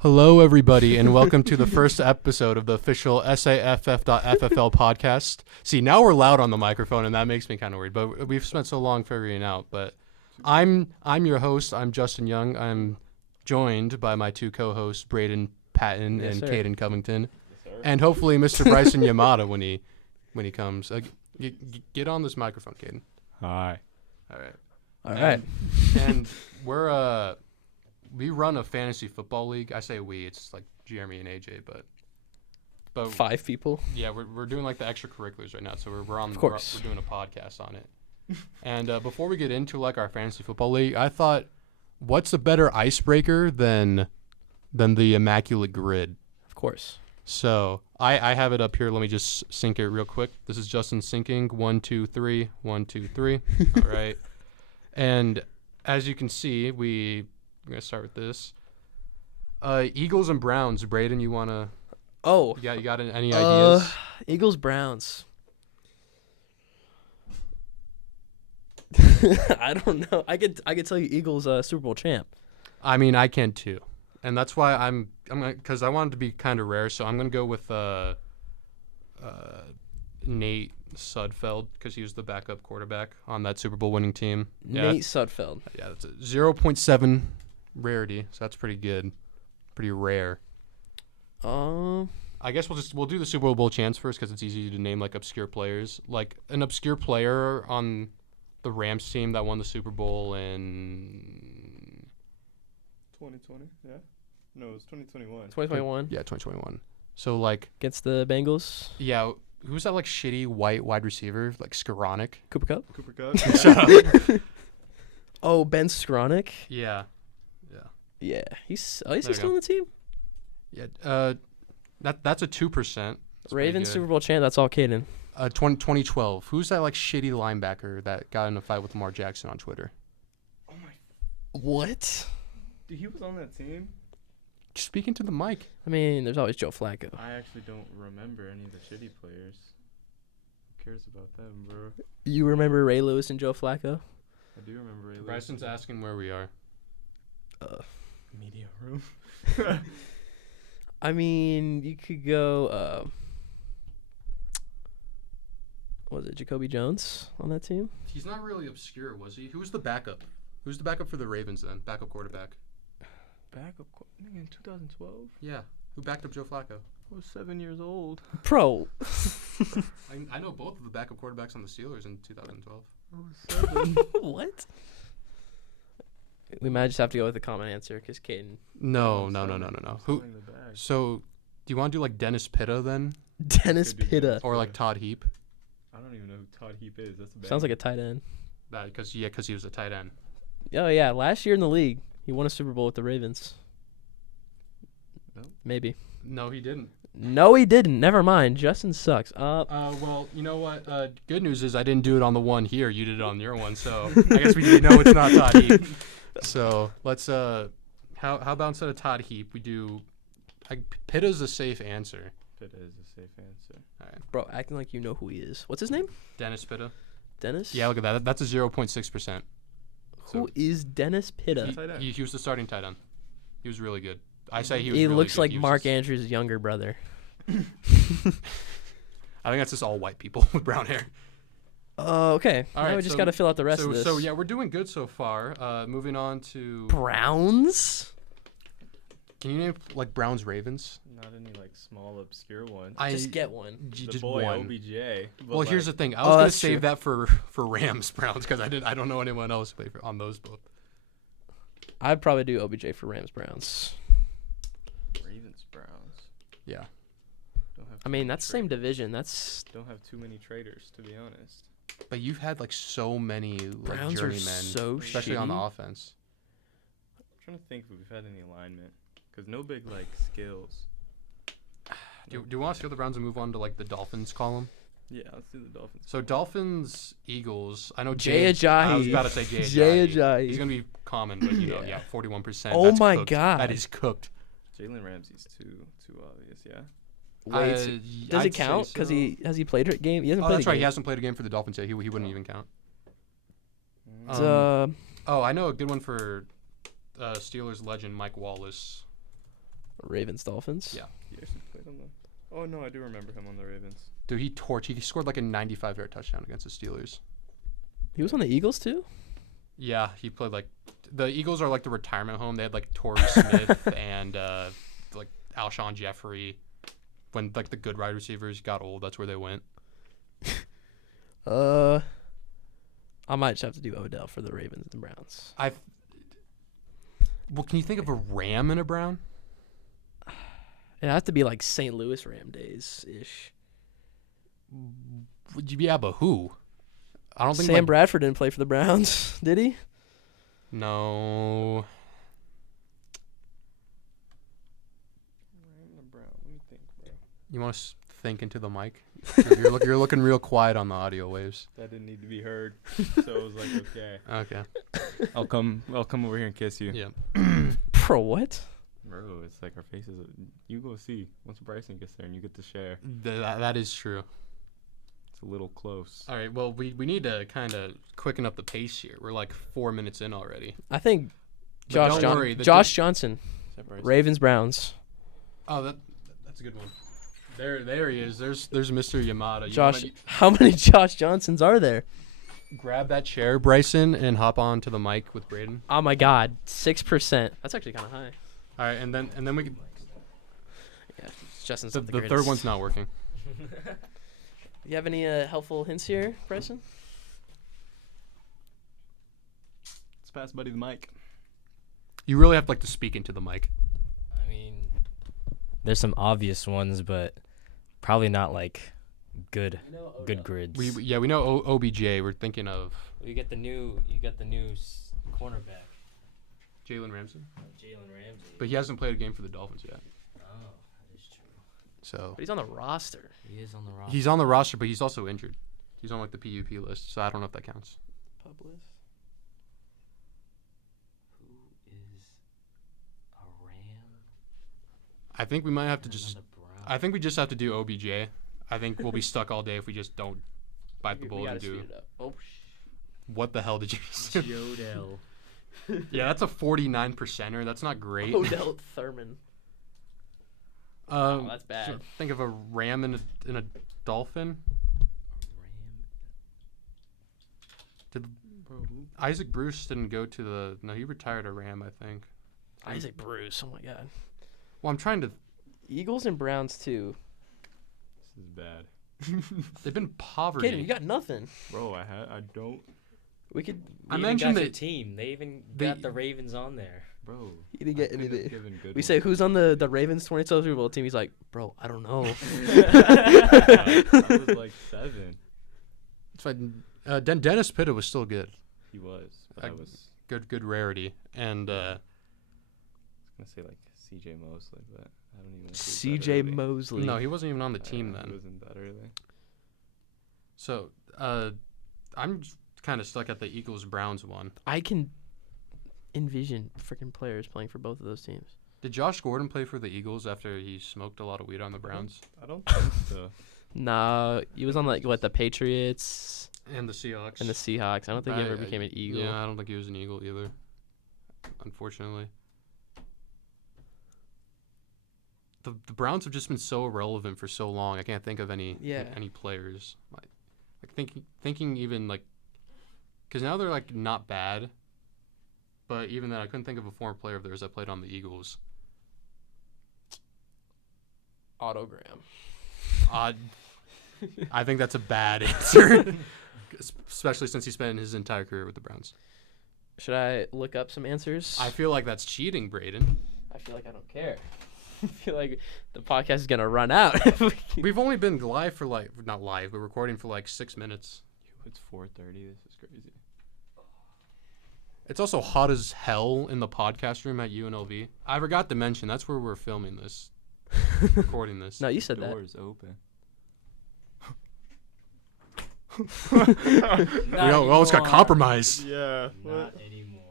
Hello, everybody, and welcome to the first episode of the official SAFF.FFL podcast. See, now we're loud on the microphone, and that makes me kind of weird, but we've spent so long figuring it out. But I'm your host. I'm Justin Young. I'm joined by my two co-hosts, Braeden Patin and Kaeden Covington, and hopefully Mr. Bryson Yamada when he comes. Get on this microphone, Kaeden. Hi. All right. All right. And we're we run a fantasy football league. I say we, it's like Jeremy and AJ, but 5 people. Yeah, we're doing like the extracurriculars right now, so we're on. Of course. We're doing a podcast on it. And before we get into like our fantasy football league, I thought, what's a better icebreaker than the immaculate grid? Of course. So I have it up here. Let me just sync it real quick. This is Justin syncing. 1, 2, 3. 1, 2, 3. All right. And as you can see, we're gonna start with this. Eagles and Browns. Braeden, you wanna? Oh. You got any ideas? Eagles Browns. I don't know. I could tell you Eagles Super Bowl champ. I mean, I can too, and that's why I'm gonna, because I wanted to be kind of rare, so I'm gonna go with Nate Sudfeld because he was the backup quarterback on that Super Bowl winning team. Nate Sudfeld. Yeah, that's a 0.7 rarity, so that's pretty good, pretty rare. I guess we'll do the Super Bowl chance first because it's easy to name like obscure players, like an obscure player on the Rams team that won the Super Bowl in 2020, yeah? No, it was 2021. 2021. Yeah, 2021. So like Against the Bengals. Yeah, who's that like shitty white wide receiver like Skoranek? Cooper Kupp. Cooper Kupp. Shut up. Oh, Ben Skoranek. Yeah. Yeah. Is There he you still go. on the team? Yeah. That's a 2%. Ravens Super Bowl champ. That's all Kaeden. 2012. Who's that like shitty linebacker that got in a fight with Lamar Jackson on Twitter? Oh my. What? Dude, he was on that team? Just speaking to the mic. I mean, there's always Joe Flacco. I actually don't remember any of the shitty players. Who cares about them, bro? You remember Ray Lewis and Joe Flacco? I do remember Ray Lewis. Bryson's asking where we are. Media room. I mean, you could go. Was it Jacoby Jones on that team? He's not really obscure, was he? Who was the backup? Who's the backup for the Ravens then? Backup quarterback. Backup in 2012? Yeah. Who backed up Joe Flacco? I was 7 years old. Pro. I know both of the backup quarterbacks on the Steelers in 2012. I was 7. What? We might just have to go with the common answer because Kaeden. No. Who? In the bag. So, do you want to do like Dennis Pitta then, Dennis Could be Pitta. or like Todd Heap? I don't even know who Todd Heap is. That's a bad Sounds like a tight end. Because he was a tight end. Oh, yeah. Last year in the league, he won a Super Bowl with the Ravens. No. Maybe. No, he didn't. No, he didn't. Never mind. Justin sucks. Well, you know what? Good news is I didn't do it on the one here. You did it on your one, so I guess we know it's not Todd Heap. So let's how about instead of Todd Heap, we do Pitta's a safe answer. That is a safe answer. All right, Bro, acting like you know who he is. What's his name? Dennis Pitta. Dennis? Yeah, look at that. That's a 0.6%. Who is Dennis Pitta? Tight end. He was the starting tight end. He was really good. I say he was. He really looks good. like He was Mark just- Andrews' younger brother. I think that's just all white people with brown hair. Okay. All Now right, we just so- got to fill out the rest of this. So yeah, we're doing good so far. Moving on to. Browns? Can you name like Browns Ravens? Not any like small obscure ones. Just get one. the Just boy one. OBJ. but, Well, here's the like, thing. I was gonna that's save true. that for Rams Browns because I don't know anyone else play on those both. I'd probably do OBJ for Rams Browns. Ravens Browns. Yeah. Don't have I too mean, many that's the same traders. division. That's Don't have too many traders, to be honest. But you've had like so many like Browns are journeymen, so especially on the shitty. offense. I'm trying to think if we've had any alignment, because no big like skills. Do you want to steal the Browns and move on to like the Dolphins column? Yeah, let's do the Dolphins. So Dolphins, Eagles. I know Jay Ajayi. I was Ajayi. about to say Jay Jay Ajayi. Ajayi. He's gonna be common, but Yeah. yeah, 41%. Oh That's my cooked. God. That is cooked. Jalen Ramsey's too obvious. Yeah. Wait. Does I'd it count? say Because so. he has he played a game? He hasn't Oh, played that's a right. game. He hasn't played a game for the Dolphins yet. He wouldn't even count. It's, Oh, I know a good one for Steelers legend Mike Wallace. Ravens, Dolphins. Yeah. He actually played on the. Oh no, I do remember him on the Ravens. Dude, he scored like a 95-yard touchdown against the Steelers. He was on the Eagles too. Yeah, he played like the Eagles are like the retirement home. They had like Torrey Smith and like Alshon Jeffrey. When like the good wide receivers got old, that's where they went. I might just have to do Odell for the Ravens and the Browns. Well, can you think of a Ram and a Brown? It has to be like St. Louis Ram days ish. Yeah, but who? I don't think Sam Bradford didn't play for the Browns, did he? No. Brown. Let me think, bro. You want to think into the mic? You're looking real quiet on the audio waves. That didn't need to be heard, so it was like, okay. Okay. I'll come over here and kiss you. Yeah. Bro, what? Bro, it's like our faces. You go see once Bryson gets there and you get to share. That is true. It's a little close. All right. Well, we need to kind of quicken up the pace here. We're like 4 minutes in already. I think But don't worry, Josh Johnson, Is that Bryson? Ravens, Browns. Oh, that's a good one. There he is. There's Mr. Yamada. How many Josh Johnsons are there? Grab that chair, Bryson, and hop on to the mic with Braeden. Oh my God, 6%. That's actually kind of high. All right, and then we can. Yeah, Justin's The not the third greatest. one's not working. You have any helpful hints here, Bryson? Let's pass Buddy the mic. You really have to speak into the mic. I mean, there's some obvious ones, but probably not like good grids. We know OBJ. We're thinking of You get the new cornerback, Jalen Ramsey, Jalen Ramsey. but he hasn't played a game for the Dolphins yet. Oh, that is true. So But he's on the roster. He is on the roster. he's on the roster, but he's also injured. He's on the PUP list, so I don't know if that counts. Public. Who is a Ram? I think we might have to and just. another Brown? I think we just have to do OBJ. I think we'll be stuck all day if we just don't bite the We bullet and gotta do. speed it up. Oh, What the hell did you say? Jodell. Yeah, that's a 49%er. That's not great. Odell Thurman. Wow, that's bad. so think of a Ram and a Dolphin. Ram. Did Isaac Bruce didn't go to the? No, he retired a Ram, I think. Isaac Bruce. Oh my God. Well, I'm trying to. Eagles and Browns too. This is bad. They've been poverty. Kaden, you got nothing. Bro, I don't. We could. I They even mentioned got your that team. They even they- got the Ravens on there. Bro. He didn't get I could've anything. given good We ones. say who's on the Ravens 2012 Super Bowl team. He's like, bro, I don't know. I was like 7. It's fine. Dennis Pitta was still good. He was. But I was Good rarity. And gonna say like C.J. Mosley, but I don't even. know if he was that C.J. early. Mosley. no, he wasn't even on the team He then. wasn't that early. So I'm kind of stuck at the Eagles Browns one. I can envision freaking players playing for both of those teams. Did Josh Gordon play for the Eagles after he smoked a lot of weed on the Browns I don't think so. Nah, he was on the Patriots and the Seahawks? and the Seahawks. I don't think he ever became an Eagle. Yeah, I don't think he was an Eagle either. Unfortunately. The Browns have just been so irrelevant for so long. I can't think of any players. Like thinking even like, because now they're like not bad, but even then I couldn't think of a former player of theirs that played on the Eagles. Autogram. I think that's a bad answer, especially since he spent his entire career with the Browns. Should I look up some answers? I feel like that's cheating, Braeden. I feel like I don't care. I feel like the podcast is gonna run out. if we keep- We've only been live for not live, but recording for 6 minutes. It's 4:30. This is crazy. It's also hot as hell in the podcast room at UNLV. I forgot to mention that's where we're filming this, recording this. No, you said that. Doors open. We almost got compromised. Yeah. Not anymore.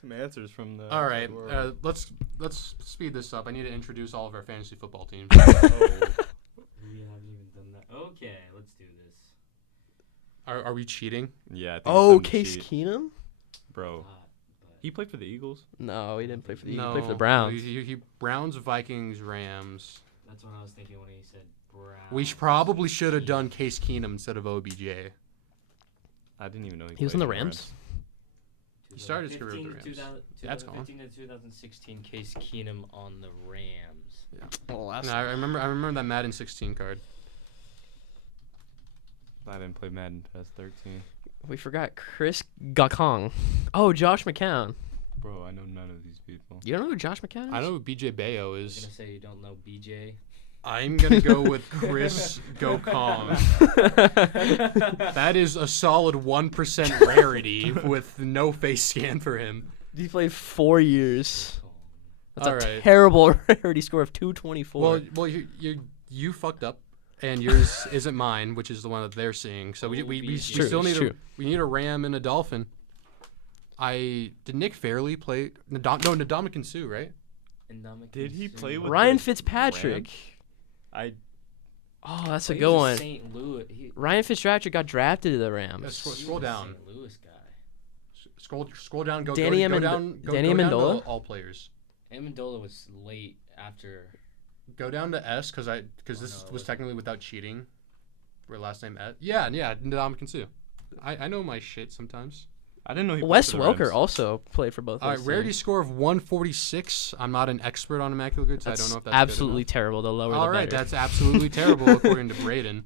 Some answers from the. All right, world. let's speed this up. I need to introduce all of our fantasy football teams. We haven't even done that. Okay, let's do this. Are we cheating? Yeah. I think Oh, it's time to Case cheat. Keenum. Bro. Hot, but He played for the Eagles. No, he didn't play for the Eagles. No, He played for the Browns. He Browns, Vikings, Rams. That's what I was thinking when he said Browns. We probably should have done Case Keenum instead of OBJ. I didn't even know He was in played the Rams. He started his career with the Rams. That's Colin. 2015 to 2016, Case Keenum on the Rams. Yeah. Oh, last No, I remember that Madden 16 card. I didn't play Madden past 13. We forgot Chris Gakong. Oh, Josh McCown. Bro, I know none of these people. You don't know who Josh McCown is? I know who BJ Bayo I was is. gonna say you don't know BJ. I'm gonna go with Chris Gokong. That is a solid 1% rarity with no face scan for him. He played 4 years. That's All a right. terrible rarity score of 224. Well, you fucked up, and yours isn't mine, which is the one that they're seeing. So we True, still need true. we need a Ram and a Dolphin. Did Nick Fairley play? Ndamukong Suh, right? Did he play with Ryan the Fitzpatrick. Rams? Oh, that's a good one. St. Louis. Ryan Fitzpatrick got drafted to the Rams. Scroll down. St. Louis guy. Scroll down. Go Danny down. Danny Go down Amendola? to all players. Amendola was late after. Go down to S because this was technically without cheating. For last name S. Yeah, Ndamukong Suh. I know my shit sometimes. I didn't know he Wes played for the Welker Rams. also played for both All those right, rarity teams. score of 146. I'm not an expert on immaculate goods. That's I don't know if that's absolutely good terrible. The lower enough. All the right, better. that's absolutely terrible according to Braeden.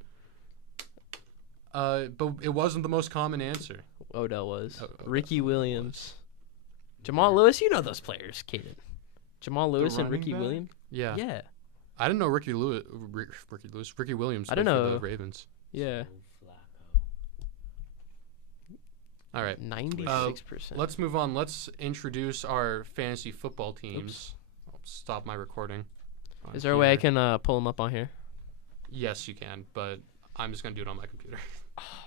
But it wasn't the most common answer. Odell was. Odell Ricky Williams. Jamal Lewis, you know those players, Kaden. Jamal Lewis and running Ricky back? Williams? Yeah. Yeah. I didn't know Ricky Williams. I played don't for know. the Ravens. Yeah. All right. 96%. Let's move on. Let's introduce our fantasy football teams. I'll stop my recording. Is there a way I can pull them up on here? Yes, you can, but I'm just gonna do it on my computer.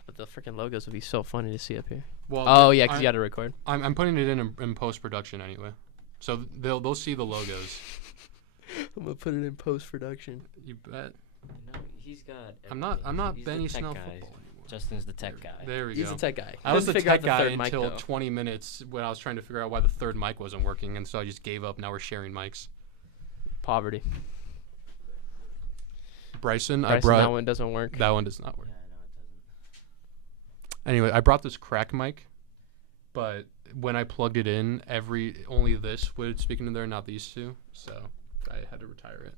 But the freaking logos would be so funny to see up here. Well, Oh, yeah, because you got to record. I'm putting it in post production anyway, so they'll see the logos. I'm going to put it in post-production. You bet. No, he's got. I'm not He's Benny the tech Snell guy. football anymore. Justin's the tech guy. There we He's go. a tech guy. I was the Couldn't figure out tech guy third mic, until though. 20 minutes when I was trying to figure out why the third mic wasn't working, and so I just gave up. Now we're sharing mics. Poverty. Bryson, I Bryson, brought that one doesn't work. that one does not work. Yeah, no, it doesn't. Anyway, I brought this crack mic, but when I plugged it in, only this would speak into there, not these two. So I had to retire it.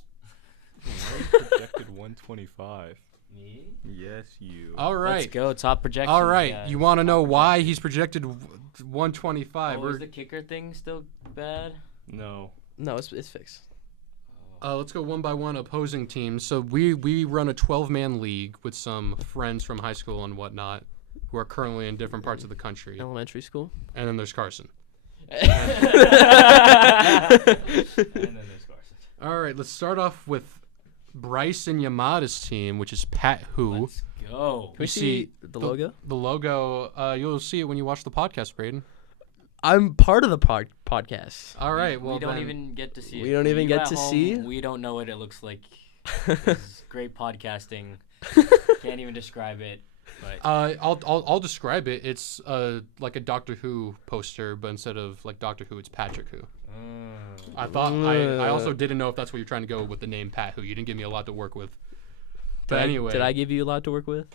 Projected 125. Me? Yes, you. All right. Let's go. Top projection. All right. guys. You want to Top know why projection. he's projected 125? Oh, is the kicker thing still bad? No. No, it's fixed. Let's go one by one opposing teams. So we run a 12-man league with some friends from high school and whatnot who are currently in different parts of the country. Elementary school. And then there's Carson. And then there's Carson. All right. Let's start off with Bryson Yamada's team, which is Pat Who. Let's go. Can we You see see the logo? The logo, you'll see it when you watch the podcast, Braden. I'm part of the podcast. All right. Well, we don't then- even get to see it. We don't even You get at to home, see? We don't know what it looks like. This is great podcasting. Can't even describe it. But I'll describe it. It's like a Doctor Who poster, but instead of like Doctor Who, it's Patrick Who. I thought I also didn't know if that's what you're trying to go with the name Pat Who. You didn't give me a lot to work with. But anyway, Did I give you a lot to work with?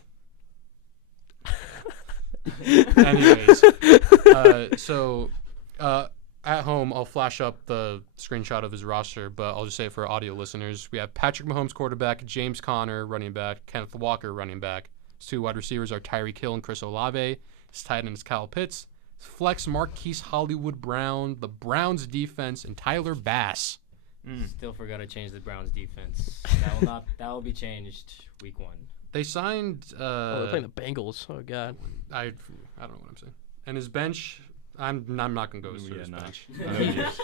anyways, at home I'll flash up the screenshot of his roster, but I'll just say it for audio listeners. We have Patrick Mahomes quarterback, James Conner running back, Kenneth Walker running back. His two wide receivers are Tyreek Hill and Chris Olave. His tight end is Kyle Pitts. His flex Marquise Hollywood Brown, the Browns defense, and Tyler Bass. still forgot to change the Browns defense. That will be changed week 1. They signed. They're playing the Bengals. Oh God. I don't know what I'm saying. And his bench. I'm not gonna go through his nah. bench.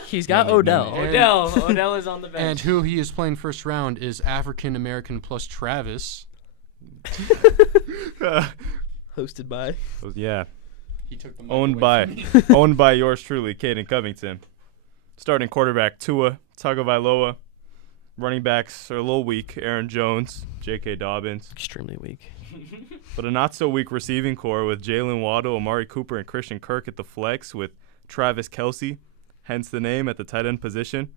He's got No need, no Odell. need. Odell is on the bench. And who he is playing first round is African American plus Travis. Hosted by. Yeah. He took the Owned by yours truly, Kaeden Covington. Starting quarterback Tua Tagovailoa. Running backs are a little weak. Aaron Jones, J.K. Dobbins. Extremely weak. But a not-so-weak receiving core with Jalen Waddle, Amari Cooper, and Christian Kirk at the flex with Travis Kelce, hence the name at the tight end position,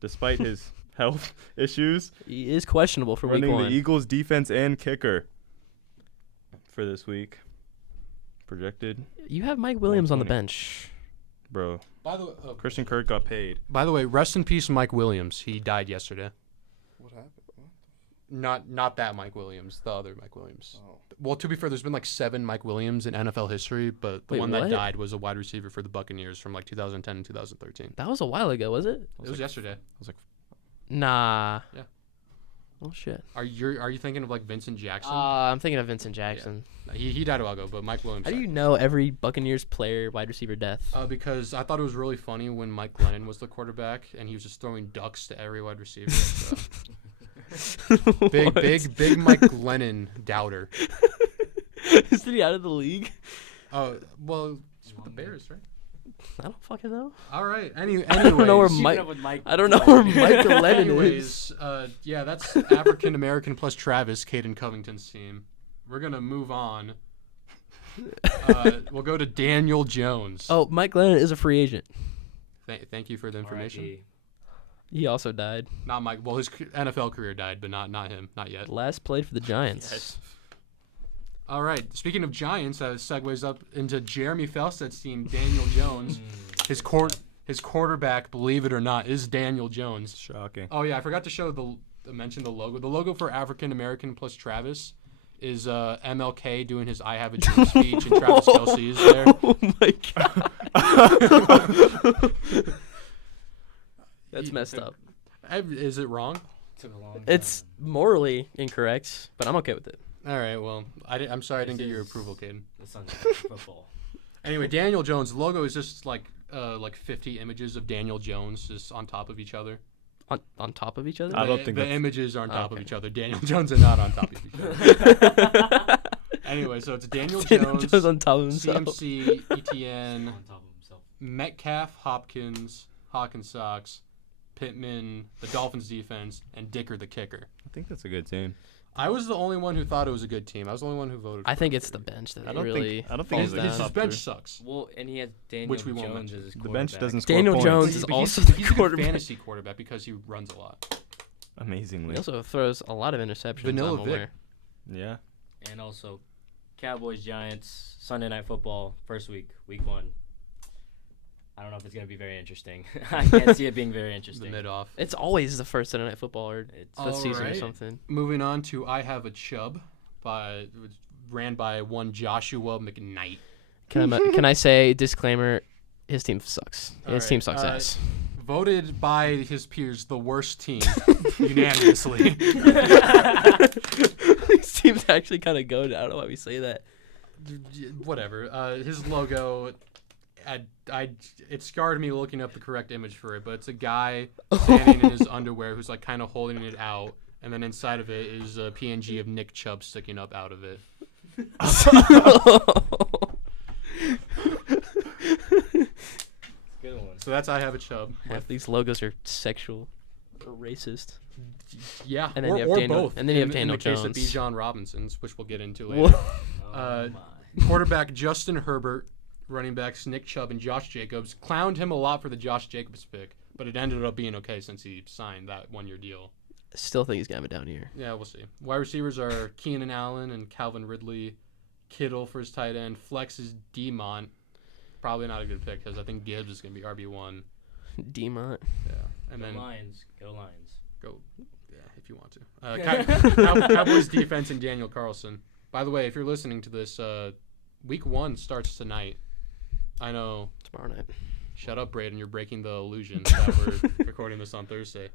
despite his health issues. He is questionable for week Running one. the Eagles defense and kicker for this week. Projected. You have Mike Williams on the 120. bench. Bro, By the way, Christian Kirk got paid. rest in peace, Mike Williams. He died yesterday. What happened? Not that Mike Williams, the other Mike Williams. Oh. Well, to be fair, there's been like 7 Mike Williams in NFL history, but the Wait, one what? that died was a wide receiver for the Buccaneers from like 2010 and 2013. That was a while ago, was it? It was yesterday. Nah. Yeah. Oh shit. Are you thinking of like Vincent Jackson? I'm thinking of Vincent Jackson. He died a while ago, but Mike Williams. How do died. you know every Buccaneers player wide receiver death? Because I thought it was really funny when Mike Glennon was the quarterback and he was just throwing ducks to every wide receiver. So. big Mike Glennon doubter. Isn't he out of the league? Oh well, he's with the Bears, right? I don't fucking know. All right. Anyways, I don't know where Mike. I don't know where Mike Lennon is. Anyways, yeah, that's African American plus Travis, Kaeden Covington's team. We're gonna move on. We'll go to Daniel Jones. Oh, Mike Lennon is a free agent. Thank you for the information. He also died. Not Mike. Well, his NFL career died, but not him. Not yet. Last played for the Giants. Yes. All right. Speaking of Giants, that segues up into Jeremy Felsted's team, Daniel Jones. His quarterback, believe it or not, is Daniel Jones. Shocking. Oh yeah, I forgot to mention the logo. The logo for African American plus Travis is MLK doing his "I Have a Dream" speech, and Travis Kelce is there. Oh my god. That's messed up. Is it wrong? Took a long time. It's morally incorrect, but I'm okay with it. All right. Well, I'm sorry I didn't get your approval, Kaeden. The Sunday Night Football. Anyway, Daniel Jones' logo is just like 50 images of Daniel Jones just on top of each other. On top of each other? I don't think the that's- images are on top of Okay. each other. Daniel Jones are not on top of each other. Anyway, so it's Daniel Jones, on top of himself. CMC, ETN, On top of himself. Metcalf, Hopkins, Hawkinsox, Pittman, the Dolphins defense, and Dicker the kicker. I think that's a good team. I was the only one who thought it was a good team. I was the only one who voted. I for think it. it's the bench that I don't really think. I don't think His, he's falls like down. his top bench three. sucks. Well, and he has Daniel Which we won't Jones mention. as his The bench quarterback. doesn't score Daniel points. Jones is But also he's the a good quarterback. fantasy quarterback because he runs a lot. Amazingly. He also throws a lot of interceptions. Vanilla I'm Vic. aware. Yeah. And also, Cowboys Giants Sunday Night Football first week 1. I don't know if it's gonna be very interesting. I can't see it being very The interesting. mid-off. It's always the first Sunday Night Football or It's the season or Alright. something. Moving on to I Have a Chub, ran by one Joshua McKnight. Can I say disclaimer? His team sucks. His Alright, team sucks ass. Voted by his peers the worst team unanimously. His team's actually kind of good. I don't know why we say that. Whatever. His logo, it scarred me looking up the correct image for it, but it's a guy standing in his underwear who's like kind of holding it out, and then inside of it is a PNG of Nick Chubb sticking up out of it. Good one. So that's I Have a Chub. Half these logos are sexual or racist. Yeah, And then or, you have or Daniel- both. and then you have in Daniel the case of Jones. Bijan Robinson's, which we'll get into Whoa. later. Oh my. Quarterback Justin Herbert, running backs Nick Chubb and Josh Jacobs. Clowned him a lot for the Josh Jacobs pick, but it ended up being okay since he signed that one-year deal. Still think he's gonna have it down here. Yeah, we'll see. Wide receivers are Keenan Allen and Calvin Ridley. Kittle for his tight end. Flex is Demont. Probably not a good pick because I think Gibbs is going to be RB1. Demont. Yeah. And Go then Lions. Go Lions. go, yeah, if you want to. Cowboys defense and Daniel Carlson. By the way, if you're listening to this, week 1 starts tonight. I know. Tomorrow night. Shut up, Braeden. You're breaking the illusion that we're recording this on Thursday.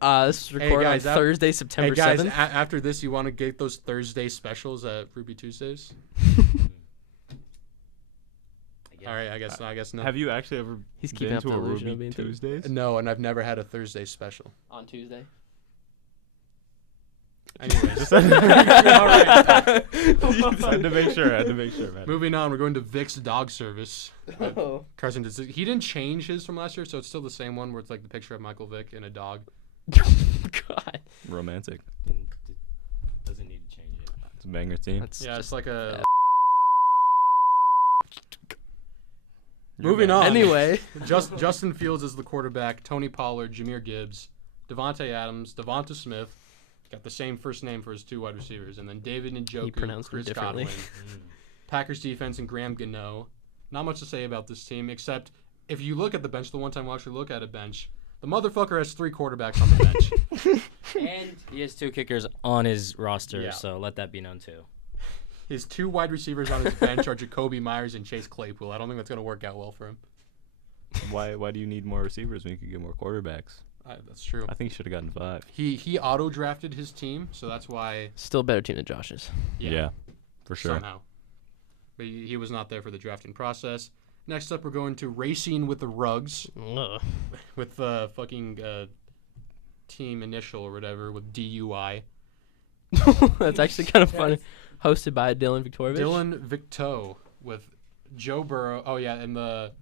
This is recorded guys, on Thursday, September Hey, guys, 7th. after this, you want to get those Thursday specials at Ruby Tuesdays? All right, I guess no. Have you actually ever He's keeping been up to the a illusion of Ruby being Tuesdays? No, and I've never had a Thursday special. On Tuesday. Anyways, Just all right. had to make sure. Man. Moving on, we're going to Vic's dog service. Oh. Carson, he didn't change his from last year, so it's still the same one where it's like the picture of Michael Vick and a dog. God. Romantic. Doesn't need to change it. It's a banger team. That's Yeah, just it's like a. Moving on. Anyway, Justin Fields is the quarterback. Tony Pollard, Jahmyr Gibbs, Devontae Adams, Devonta Smith. Got the same first name for his 2 wide receivers. And then David Njoku, pronounced them Chris differently. Godwin. Packers defense and Graham Gano. Not much to say about this team, except if you look at the bench, the one time we'll actually look at a bench, the motherfucker has 3 quarterbacks on the bench. And he has 2 kickers on his roster, Yeah. so let that be known too. His 2 wide receivers on his bench are Jacoby Myers and Chase Claypool. I don't think that's going to work out well for him. Why do you need more receivers when you could get more quarterbacks? That's true. I think he should have gotten 5. He auto-drafted his team, so that's why. still better team than Josh's. Yeah, for sure. Somehow. But he was not there for the drafting process. Next up, we're going to Racing with the Rugs, Ugh. with the fucking team initial or whatever, with DUI. That's actually kind of funny. Hosted by Dylan Viktorovich. Dylan Victo with Joe Burrow. Oh, yeah, and the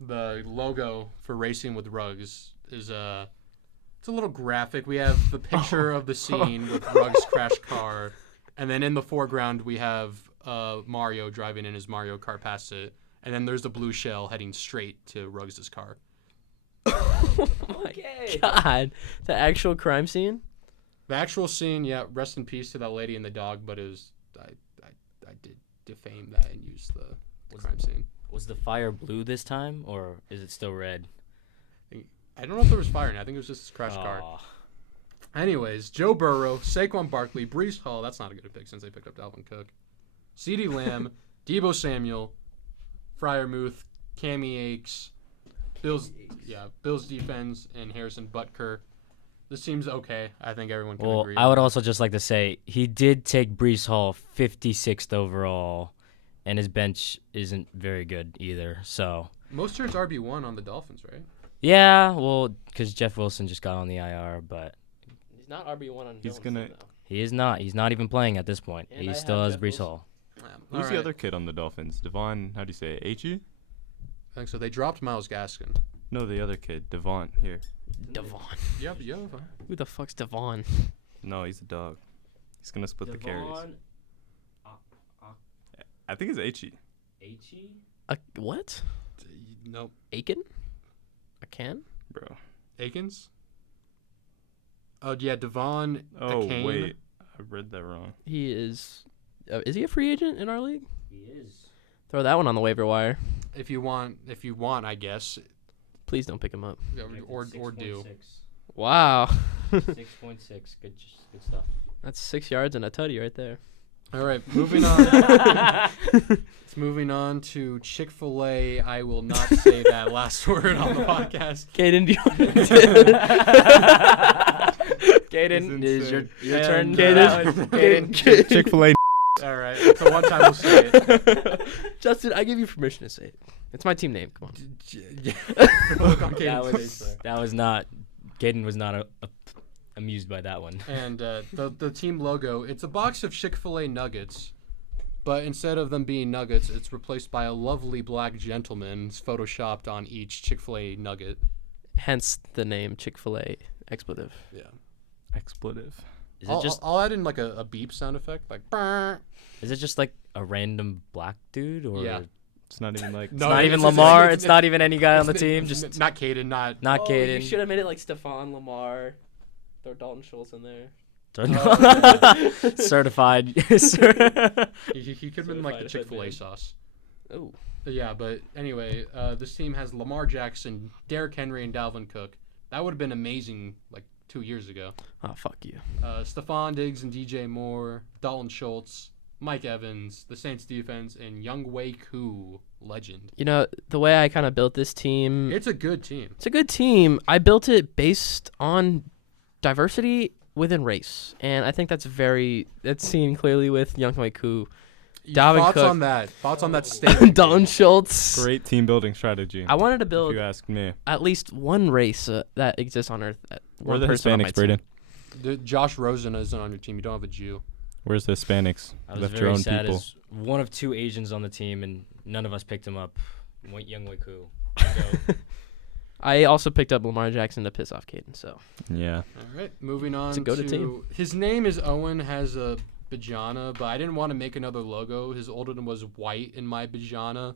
logo for Racing with Rugs is it's a little graphic. We have the picture of the scene with Rugs' crash car, and then in the foreground we have Mario driving in his Mario Kart past it, and then there's the blue shell heading straight to Rugs' car. Oh my God. The actual crime scene? The actual scene, yeah, rest in peace to that lady and the dog, but it was I did defame that and use the crime scene. Was the fire blue this time, or is it still red? I don't know if there was fire in it. I think it was just his crash car. Aw. Anyways, Joe Burrow, Saquon Barkley, Breece Hall. That's not a good pick since they picked up Dalvin Cook. CeeDee Lamb, Deebo Samuel, Freiermuth, Cammy Akes, Bills defense, and Harrison Butker. This seems okay. I think everyone can Well, agree. I would also just like to say he did take Breece Hall 56th overall, and his bench isn't very good either. So Most years RB1 on the Dolphins, right? yeah, well, because Jeff Wilson just got on the IR, but He's not RB1 on He's Dylan's gonna- team, though. he is not. He's not even playing at this point. And He I still have has Jeff Breece Wilson. Hall. Who's the other kid on the Dolphins? Devon, how do you say it? H-E? I think so. They dropped Myles Gaskin. No, the other kid. Devon, here. Devon. Yep. Who the fuck's Devon? No, he's a dog. He's going to split the carries. I think it's H-E. H-E? What? Nope. Aiken? A can? Bro. Akins? Oh, yeah, Devon Oh, Akane. wait. I read that wrong. He is he a free agent in our league? He is. Throw that one on the waiver wire. If you want, I guess. Please don't pick him up. Or do. Wow. 6.6. Good stuff. That's 6 yards and a tutty right there. All right, moving on. It's moving on to Chick-fil-A. I will not say that last word on the podcast. Kaeden, do you want Kaeden, is your And, turn. Kaeden. Chick-fil-A. All right, it's the one time we'll say it. Justin, I give you permission to say it. It's my team name. Come on. Look on Caden's face. That was not. Kaeden was not amused by that one. And the team logo, it's a box of Chick-fil-A nuggets, but instead of them being nuggets, it's replaced by a lovely black gentleman photoshopped on each Chick-fil-A nugget. Hence the name Chick-fil-A expletive. Yeah. Expletive. Is it just? I'll add in like a beep sound effect, like brr. Is it just like a random black dude, or? Yeah. It's not even like... It's No, not it's- even it's- Lamar. it's- It's not even any guy on the It's team. n- Just not Kaeden, not not You Kaeden. should have made it like Stephon Lamar. Throw Dalton Schultz in there. Certified. He could have been like the Certified Chick-fil-A headband. sauce. Oh. Yeah, but anyway, this team has Lamar Jackson, Derrick Henry, and Dalvin Cook. That would have been amazing like 2 years ago. Oh, fuck you. Stephon Diggs and DJ Moore, Dalton Schultz, Mike Evans, the Saints defense, and Younghoe Koo, legend. You know, the way I kind of built this team, It's a good team. it's a good team. I built it based on diversity within race. And I think that's seen clearly with Younghoe Koo. Dalvin Thoughts Cook. on that? Thoughts on that statement? Dalton Schultz. Great team building strategy, I wanted to if build you ask me. at least one race that exists on Earth. Where are One the person on my Hispanics, team. Braeden? Josh Rosen isn't on your team. You don't have a Jew. Where's the Hispanics? I was Left your very own sad people. as one of 2 Asians on the team, and none of us picked him up. Younghoe Koo. I also picked up Lamar Jackson to piss off Kaeden, so. Yeah. All right, moving on It's a go-to team. His name is Owen, has a Bajana, but I didn't want to make another logo. His old one was white in my Bajana.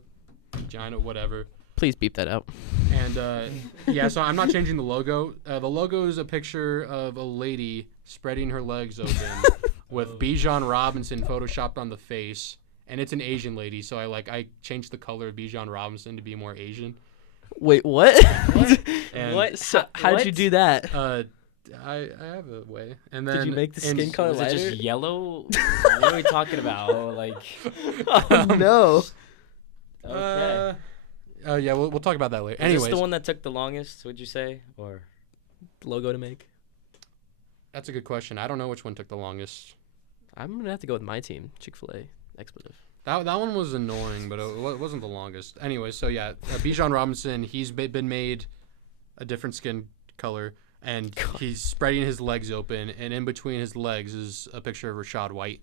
vagina, whatever. Please beep that out. And yeah, so I'm not changing the logo. The logo is a picture of a lady spreading her legs open with Bijan Robinson photoshopped on the face, and it's an Asian lady. So I changed the color of Bijan Robinson to be more Asian. Wait, what? And What? So, how'd you do that? I have a way. And then Did you make the skin color Was it lighter? just yellow? What are we talking about? Like, Oh, no. okay. Yeah, we'll talk about that later. Is Anyways, this the one that took the longest? Would you say, or Logo to make. that's a good question. I don't know which one took the longest. I'm going to have to go with my team, Chick-fil-A. Expletive. That one was annoying, but it wasn't the longest. Anyway, so yeah, Bijan Robinson, he's been made a different skin color, and he's spreading his legs open, and in between his legs is a picture of Rashad White.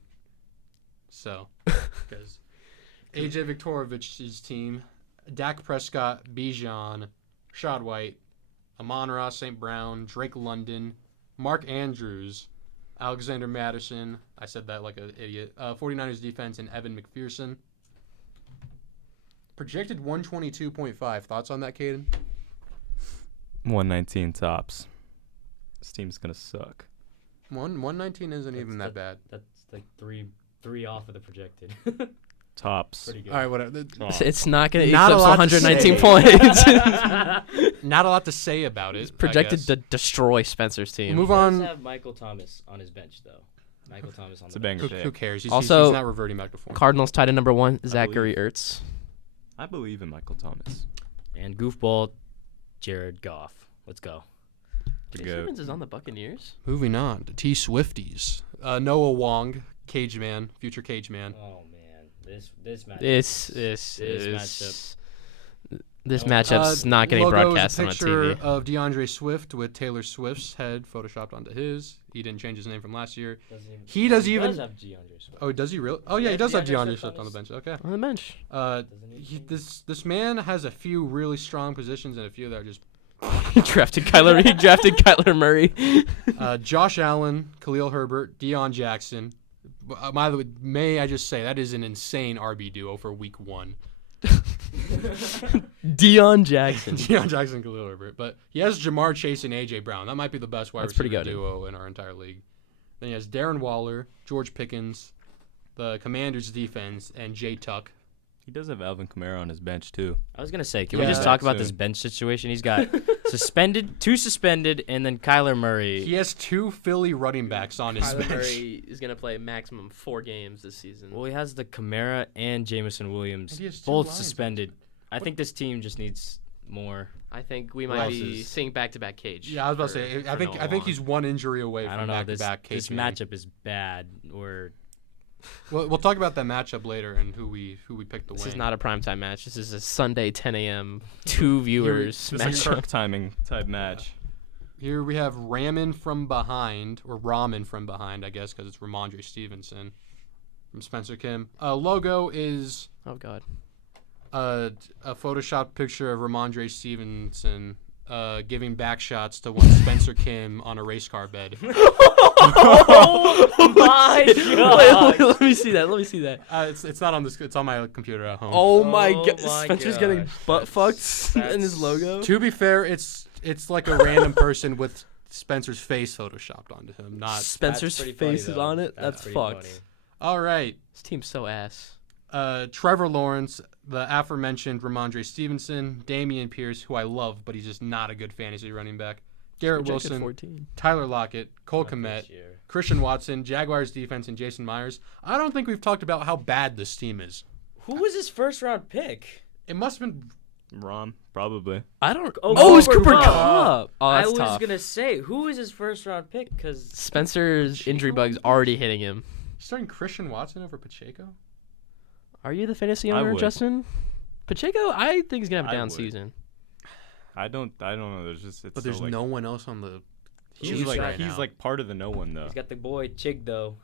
So, because AJ Viktorovic's team, Dak Prescott, Bijan, Rashad White, Amon-Ra St. Brown, Drake London, Mark Andrews, Alexander Madison, I said that like an idiot, 49ers defense, and Evan McPherson. Projected 122.5. Thoughts on that, Kaeden? 119 tops. This team's gonna suck. 119 isn't even that bad. that's like three off of the projected. Tops. Pretty good. All right, whatever. It's not going to Not a eclipse lot to 119 say. points. Not a lot to say about it. Projected I guess. to destroy Spencer's team. Move He does on. have Michael Thomas on his bench though. Michael Thomas on It's the a bench. banger Who pick. cares? He's Also, not reverting back to form. Cardinals tight end number 1, Zachary Ertz. I believe in Michael Thomas. And goofball, Jared Goff. Let's go. To Chase go. Edmonds is on the Buccaneers. Moving on to T Swifties. Noah Wong, Cage Man, future Cage Man. Oh man, this match. This Oh. matchup's not getting logo broadcast is a on picture TV. of DeAndre Swift with Taylor Swift's head photoshopped onto his. He didn't change his name from last year. He does even- does have DeAndre Swift. Oh, does he really? Oh yeah, Yeah, he does have DeAndre DeAndre Swift Swift on on the his- bench. Okay. On the bench. Doesn't he change? This man has a few really strong positions and a few that are just He drafted Kyler Murray. Josh Allen, Khalil Herbert, Deion Jackson. By the way, may I just say that is an insane RB duo for week 1. Deion Jackson. Deion Jackson, Khalil Herbert, but he has Jamar Chase and AJ Brown. That might be the best wide That's pretty receiver good. duo in our entire league. Then he has Darren Waller, George Pickens, the Commanders defense, and Jay Tuck. He does have Alvin Kamara on his bench too. I was gonna say, can we Yeah. just talk about Soon. this bench situation? He's got two suspended, and then Kyler Murray. He has 2 Philly running backs on his Kyler bench. Murray is going to play maximum 4 games this season. Well, he has the Kamara and Jamison Williams And he has 2 both Lions suspended. I think this team just needs more. I think we might be Losses. seeing back-to-back Cage. Yeah, I was about to for- say. for I think Noah he's 1 injury away I from don't know. This back-to-back Cage. matchup is bad. Or We'll talk about that matchup later and who we picked to This win. is not a primetime match. This is a Sunday 10 a.m. 2 viewers It's a match. Kirk timing type match. Here we have Ramen from behind, or Ramen from behind, I guess, because it's Ramondre Stevenson from Spencer Kim. Logo is Oh, God. a Photoshop picture of Ramondre Stevenson giving back shots to one Spencer Kim on a race car bed. oh my Wait, let me see that. It's not on this. It's on my computer at home. Oh, my Oh God. my Spencer's getting gosh. butt fucked in his that's- logo. To be fair, it's like a random person with Spencer's face photoshopped onto him. Not Spencer's pretty funny, face is though. on it. That's That's pretty fucked. funny. all right. This team's so ass. Trevor Lawrence, the aforementioned Ramondre Stevenson, Damian Pierce, who I love, but he's just not a good fantasy running back. Garrett Projected Wilson, 14. Tyler Lockett, Cole Not Kmet, this year. Christian Watson, Jaguars defense, and Jason Myers. I don't think we've talked about how bad this team is. Who was his first round pick? It must have been. Rom, probably. I don't. Oh, Oh, it's Cooper Cooper Kupp. Kupp. Oh, I that's was tough. gonna say, who is his first round pick? Because Spencer's injury bug's already hitting him. Starting Christian Watson over Pacheco? Are you the fantasy I owner, would. Justin? Pacheco, I think he's gonna have a I down would. season. I don't know. There's just it's But so, there's like, no one else on the He's Chiefs like right he's now. like part of the no one though. he's got the boy Chig though,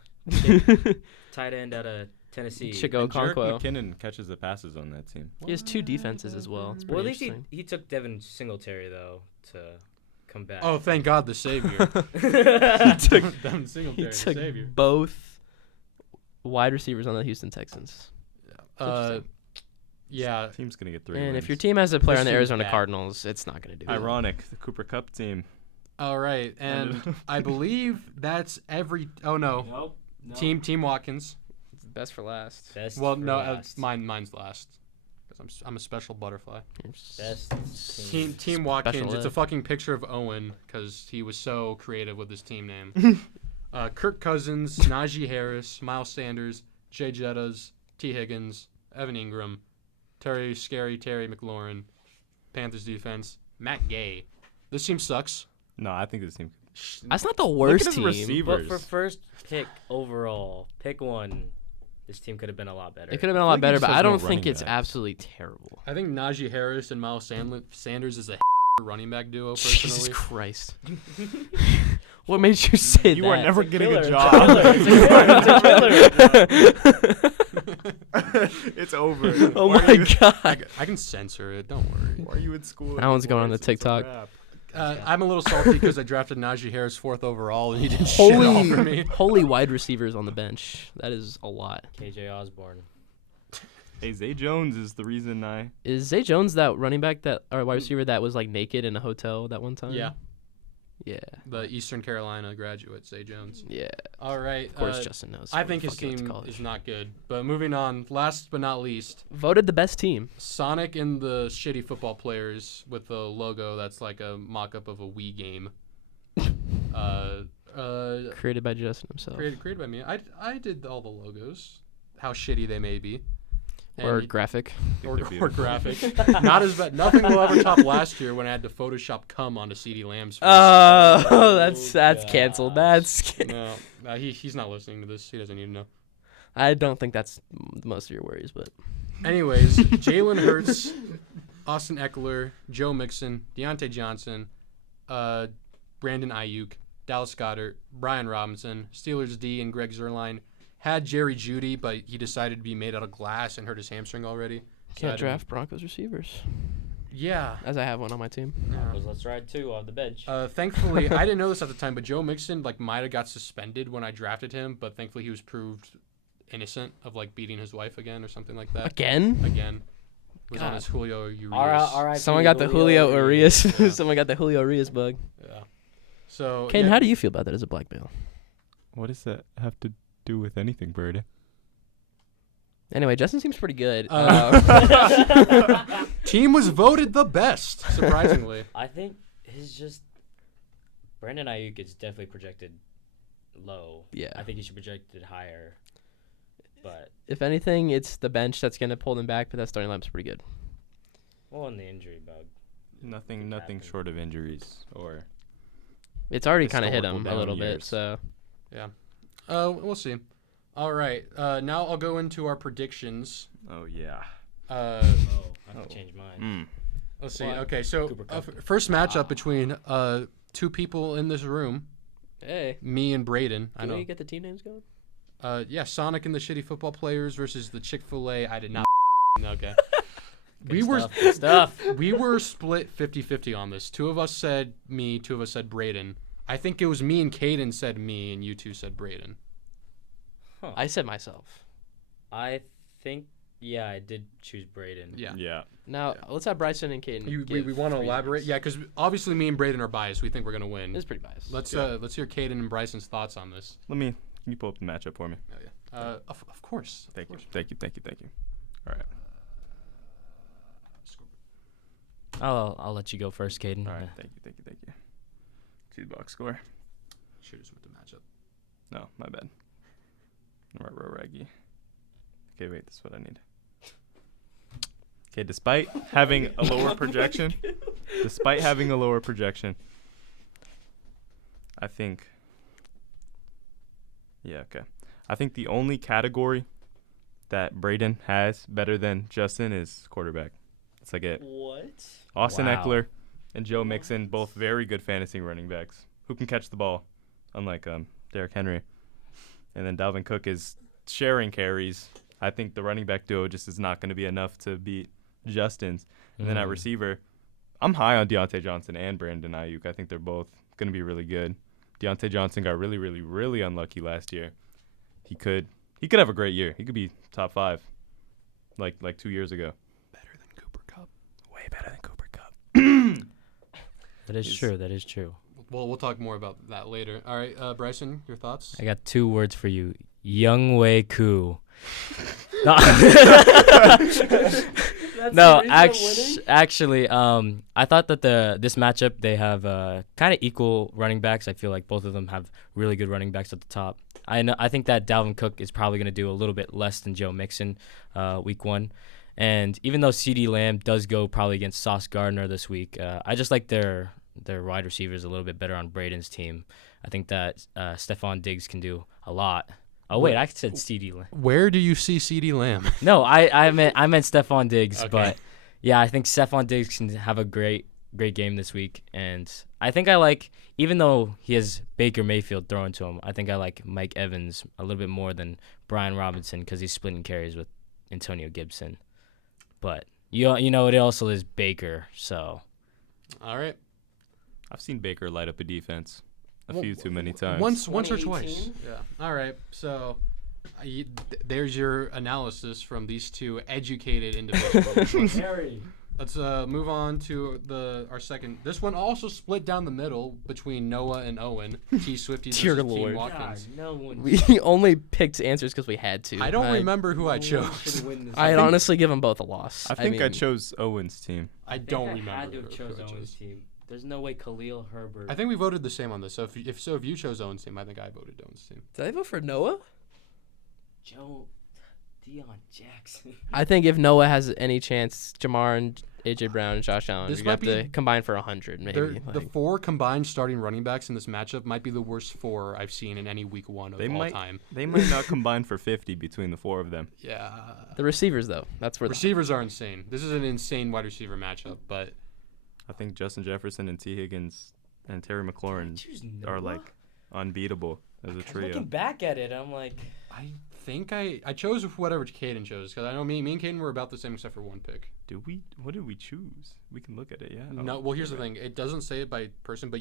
tight end out of Tennessee. Chico And Jerick Conquo. McKinnon catches the passes on that team. He has 2 defenses as well. It's Well, at pretty least interesting. he took Devin Singletary though to come back. Oh, thank God, the savior. Devin Singletary, He the took savior. both wide receivers on the Houston Texans. Uh, Yeah. Team's gonna get 3 And wins. if your team has a player This on the team's Arizona bad. Cardinals, it's not going to do it. Ironic, the Cooper Cup team. All right, and I believe that's every. Oh no, Nope. Team Watkins. It's best for last. Best Well, for no, last. mine's last. Because I'm a special butterfly. Best Team Watkins. Special It's a ed. fucking picture of Owen because he was so creative with his team name. Kirk Cousins, Najee Harris, Miles Sanders, Jay Jettas, T. Higgins, Evan Ingram, Terry McLaurin, Panthers defense, Matt Gay. This team sucks. No, I think this team. That's not the Look worst at his team. receivers. But for first pick overall, pick one, this team could have been a lot better. It could have been a I lot think he better, just but has I no don't think running it's backs. absolutely terrible. I think Najee Harris and Miles Sanders is a running back duo. Jesus Personally, Christ. What made you say You that? are never getting killer. a It's a job. It's over. Oh Why are my you- God. I can censor it. Don't worry. Why are you in school? That one's going on the It's a TikTok. wrap. I'm a little salty because I drafted Najee Harris 4th overall and he didn't shit all for me. Holy wide receivers on the bench. That is a lot. KJ Osborne. Hey, Zay Jones is the reason I. Is Zay Jones that running back that or wide receiver that was like naked in a hotel that one time? Yeah, Yeah. the Eastern Carolina graduate, Zay Jones. Yeah. All right. Of course, Justin knows. I what think the his fuck he went to team college. is not good. But moving on, last but not least, Voted the best team. Sonic and the shitty football players with the logo that's like a mock-up of a Wii game. Created by Justin himself. Created by me. I did all the logos, how shitty they may be. Or And- graphic. or, they're or beautiful. graphic. Not as bad. Nothing will ever top last year when I had to Photoshop cum onto CD Lamb's face. Oh, that's gosh. canceled. That's. No, he's not listening to this. He doesn't need to know. I don't think that's most of your worries, but Anyways, Jalen Hurts, Austin Eckler, Joe Mixon, Deontay Johnson, Brandon Ayuk, Dallas Goedert, Brian Robinson, Steelers D, and Greg Zuerlein. Had Jerry Jeudy, but he decided to be made out of glass and hurt his hamstring already. So I can't didn't- draft Broncos receivers. Yeah. As I have one on my team. Broncos, let's ride 2 off the bench. Thankfully, I didn't know this at the time, but Joe Mixon might have got suspended when I drafted him, but thankfully he was proved innocent of beating his wife again or something like that. Again? Was on his Julio Urias. R.I.P. Someone got the Julio Urias. Yeah. Someone got the Julio Urias bug. Yeah. So. Kaden, yeah, how do you feel about that as a black male? What does that have to do with anything, Braeden? Anyway, Justin seems pretty good. Team was voted the best, surprisingly. I think Brandon Ayuk is definitely projected low. Yeah. I think he should be projected higher. But, If anything, it's the bench that's going to pull them back, but that starting lineup's pretty good. well, in the injury bug. Nothing happen. short of injuries or. It's already kind of hit Historical him a down little bit, years. so. We'll see. All right. Now I'll go into our predictions. Oh yeah. Uh, I have to change mine. Mm. let's see. What? Okay, so Cooper Cup. first matchup between two people in this room, Hey. me and Braeden. I Can know. we get the team names going? Yeah, Sonic and the shitty football players versus the Chick-fil-A. I did not. Okay. Good stuff, good stuff. We were split 50-50 on this. Two of us said me, two of us said Braeden. I think it was me and Kaeden said me, and you two said Braeden. I said myself. I think, yeah, I did choose Braeden. Yeah. Yeah. Now, let's have Bryson and Kaden. We give want to three elaborate? names. Yeah, because obviously me and Braeden are biased. We think we're gonna win. It's pretty biased. Let's hear Kaeden and Bryson's thoughts on this. Can you pull up the matchup for me? Oh yeah. Of course. Thank you. All right. I'll let you go first, Kaeden. All right. Thank you. See the box score. Shoot us with the matchup. No, my bad. Raggy. Okay, wait. This is what I need. Okay, despite having a lower projection, I think. Yeah. Okay. I think the only category that Braeden has better than Justin is quarterback. That's like it. What? Austin Wow. Eckler and Joe Mixon, both very good fantasy running backs who can catch the ball, unlike Derrick Henry. And then Dalvin Cook is sharing carries. I think the running back duo just is not going to be enough to beat Justin's. And then at receiver, I'm high on Deontay Johnson and Brandon Ayuk. I think they're both going to be really good. Deontay Johnson got really, really, really unlucky last year. He could have a great year. He could be top 5, like 2 years ago. That is true. That is true. Well, we'll talk more about that later. All right, Bryson, your thoughts? I got 2 words for you. Youngway Koo. No, no, actually, I thought that this matchup they have kind of equal running backs. I feel like both of them have really good running backs at the top. I think that Dalvin Cook is probably going to do a little bit less than Joe Mixon, week 1, and even though CeeDee Lamb does go probably against Sauce Gardner this week, I just like their wide receivers a little bit better on Braden's team. I think that Stephon Diggs can do a lot. Oh wait, I said CeeDee Lamb. Where do you see CeeDee Lamb? No, I meant Stephon Diggs, Okay. but yeah, I think Stephon Diggs can have a great game this week, and I think I like, even though he has Baker Mayfield throwing to him, I think I like Mike Evans a little bit more than Brian Robinson because he's splitting carries with Antonio Gibson. But you know it also is Baker, so. All right. I've seen Baker light up a defense a few too many times. Once or twice. 2018? Yeah. All right. So there's your analysis from these two educated individuals. Let's move on to our second. This one also split down the middle between Noah and Owen. T Swifties Dear versus Lord. Team Watkins. no one. We only picked answers because we had to. I don't remember who I chose. I'd honestly give them both a loss. I think I mean, chose Owen's team. I don't remember. had to have who chose I chose. Owen's team. There's no way Khalil Herbert. I think we voted the same on this. So if you chose Owen's team, I think I voted Owen's team. Did I vote for Noah? Joe Deion Jackson. I think if Noah has any chance, Jamar and AJ Brown and Josh Allen, This you might have to be- combine for 100 maybe. The 4 combined starting running backs in this matchup might be the worst 4 I've seen in any week 1 of all time. They might not combine for 50 between the 4 of them. Yeah. The receivers, though, that's where Receivers are insane. This is an insane wide receiver matchup, but I think Justin Jefferson and T. Higgins and Terry McLaurin Choose are Noah? like unbeatable as a trio. Looking back at it, I'm like, I think I chose whatever Kaeden chose because I know me and Kaeden were about the same except for 1 pick. What did we choose? We can look at it, yeah. No, well here's the thing. It doesn't say it by person, but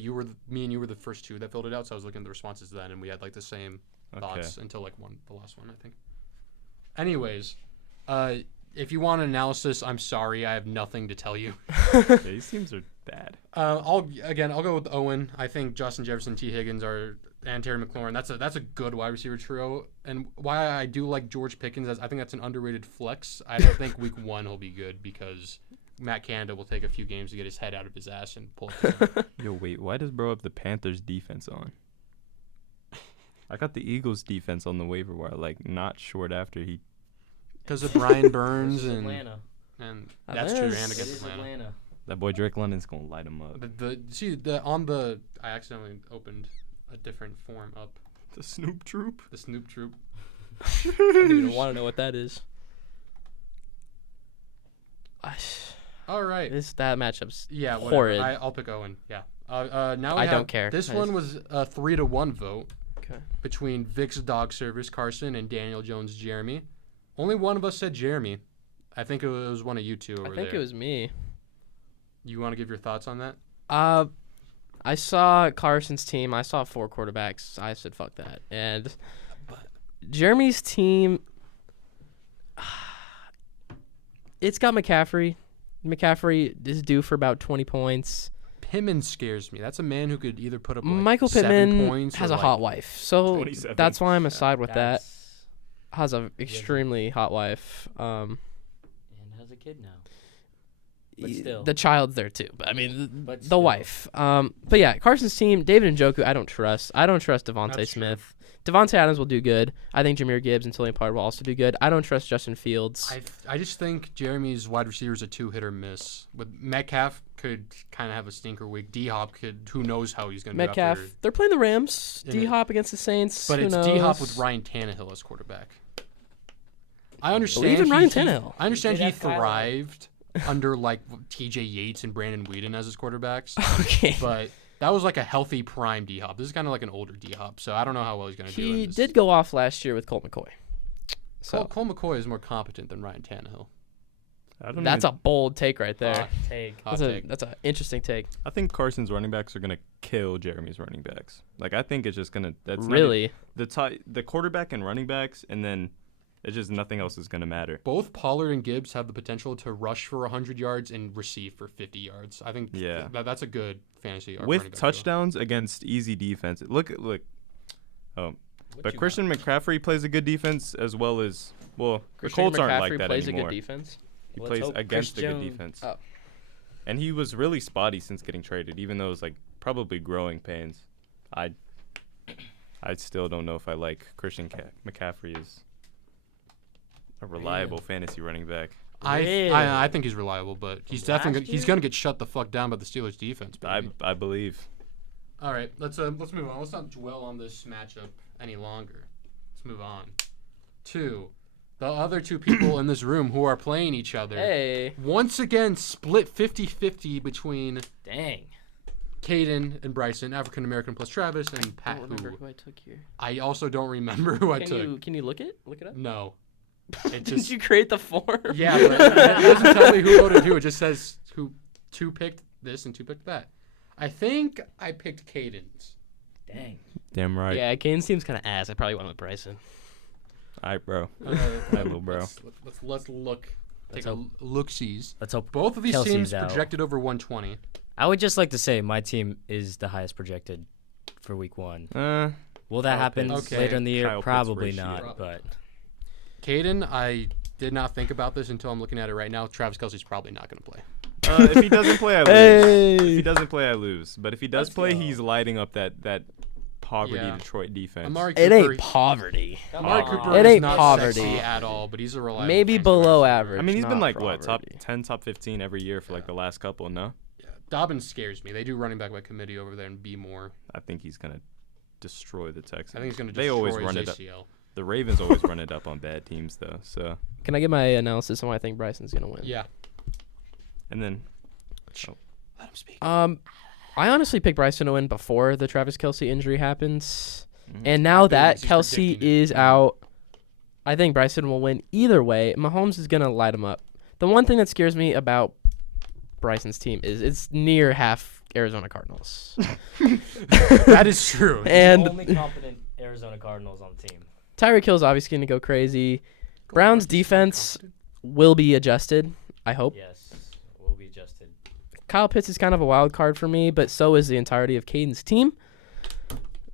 me and you were the first 2 that filled it out, so I was looking at the responses then, and we had like the same thoughts until like the last one, I think. Anyways, if you want an analysis, I'm sorry, I have nothing to tell you. Yeah, these teams are bad. I'll go with Owen. I think Justin Jefferson, T. Higgins and Terry McLaurin. That's a good wide receiver trio. And why I do like George Pickens is I think that's an underrated flex. I don't think week 1 he'll be good because Matt Canada will take a few games to get his head out of his ass and pull it. Yo, wait, why does bro have the Panthers defense on? I got the Eagles defense on the waiver wire, like not short after he. Because of Brian this Burns is and Atlanta. that's true. And Atlanta's- It against is Atlanta. Atlanta. That boy Drake London's gonna light him up. I accidentally opened a different form up. The Snoop Troop. The Snoop Troop. I don't even want to know what that is. All right. That matchup's Yeah, whatever. horrid. I'll pick Owen. Yeah. Now I don't care. This I one just- was a 3-1 vote Okay. between Vic's Dog Service Carson and Daniel Jones Jeremy. Only one of us said Jeremy. I think it was one of you two over I think there. it was me. You want to give your thoughts on that? I saw Carson's team. I saw 4 quarterbacks. I said fuck that. And Jeremy's team, it's got McCaffrey. McCaffrey is due for about 20 points. Pittman scares me. That's a man who could either put up like Michael 7 Pittman points has or a hot wife, so 27. that's why I'm aside with that. That's- Has a extremely hot wife. And has a kid now. But still. The child's there too. But I mean, But the still. wife. But yeah, Carson's team, David Njoku, I don't trust. I don't trust Devontae That's true. Smith. Devontae Adams will do good. I think Jahmyr Gibbs and Tony Pollard will also do good. I don't trust Justin Fields. I just think Jeremy's wide receivers are 2 hit or miss. With Metcalf could kind of have a stinker week. D-Hop could, who knows how he's going to do Metcalf, after. they're playing the Rams. In it. D-Hop against the Saints. But Who it's knows? D-Hop with Ryan Tannehill as quarterback. I understand. even Ryan Tannehill. I understand Did he have Kyler. thrived under like T.J. Yates and Brandon Weeden as his quarterbacks, Okay. but that was like a healthy prime D-Hop. This is kind of like an older D-Hop, so I don't know how well he's going to do. He in this. did go off last year with Colt McCoy. So Cole McCoy is more competent than Ryan Tannehill. that's a bold take right there. Hot take. Hot That's take. an interesting take. I think Carson's running backs are gonna kill Jeremy's running backs. Like I think it's just gonna. That's not Really? the quarterback and running backs, and then It's just nothing else is going to matter. Both Pollard and Gibbs have the potential to rush for 100 yards and receive for 50 yards. I think that's a good fantasy. With touchdowns against easy defense. Look. Oh, but Christian McCaffrey plays a good defense as well as the Colts aren't like that plays anymore. A good defense. He plays against a good defense. Oh. And he was really spotty since getting traded, even though it was like probably growing pains. I still don't know if I like Christian McCaffrey as a reliable fantasy running back. I think he's reliable, but he's definitely he's gonna get shut the fuck down by the Steelers defense. I believe. All right, let's move on. Let's not dwell on this matchup any longer. Let's move on to the other two people in this room who are playing each other. Hey. Once again, split 50-50 between Dang. Kaeden and Bryson, African American plus Travis, and Pat. I don't remember who I took here. I also don't remember who I took. Can you look it up? No. Did you create the form? Yeah, but it doesn't tell me who voted who. It just says two picked this and two picked that. I think I picked Caden's. Dang. Damn right. Yeah, Caden seems kind of ass. I probably went with Bryson. All right, bro. All right, little bro. Let's look. Take a look-sees. Let's hope Both of these Kelsey's teams out. projected over 120. I would just like to say my team is the highest projected for week 1. Will that happen later in the year? Kyle Probably Pitts ratio. not, but Caden, I did not think about this until I'm looking at it right now. Travis Kelce's probably not going to play. If he doesn't play, I lose. Hey. If he doesn't play, I lose. But if he does play, go. he's lighting up that poverty Yeah. Detroit defense. Amari It Cooper, ain't poverty. Amari Cooper It is ain't not poverty. sexy at all, but he's a reliable. Maybe fantasy below receiver. average. I mean, he's been not like top poverty. 10, top 15 every year for like the last couple. No, Yeah. Dobbins scares me. They do running back by committee over there and be more. I think he's gonna destroy the Texans. I think he's going to They destroy always his run it up. ACL. The Ravens always run it up on bad teams though. So Can I get my analysis on why I think Bryson's gonna win? Yeah. and then Let him speak. I honestly picked Bryson to win before the Travis Kelce injury happens, and now that he's Kelce predicting it. is out, I think Bryson will win either way. Mahomes is gonna light him up. The one thing that scares me about Bryson's team is it's near half Arizona Cardinals, That is true. and only competent Arizona Cardinals on the team. Tyreek Hill's obviously gonna go crazy. Brown's defense will be adjusted, I hope. Yes, will be adjusted. Kyle Pitts is kind of a wild card for me, but so is the entirety of Caden's team.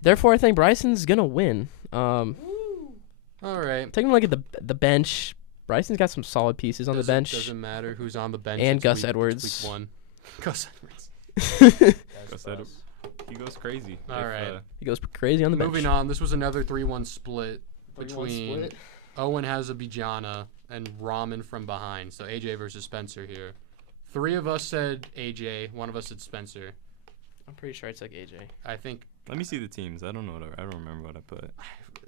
Therefore, I think Bryson's gonna win. All right. Taking a look at the bench, Bryson's got some solid pieces on the bench. Doesn't matter who's on the bench. And It's Gus week Edwards. 1. Gus Edwards. he goes crazy. All right. He goes crazy on the bench. Moving on. This was another 3-1 split between Owen Hazabijana and Ramen from behind. So AJ versus Spencer here. 3 of us said AJ. 1 of us said Spencer. I'm pretty sure I took AJ. I think. Let me see the teams. I don't know. I don't remember what I put.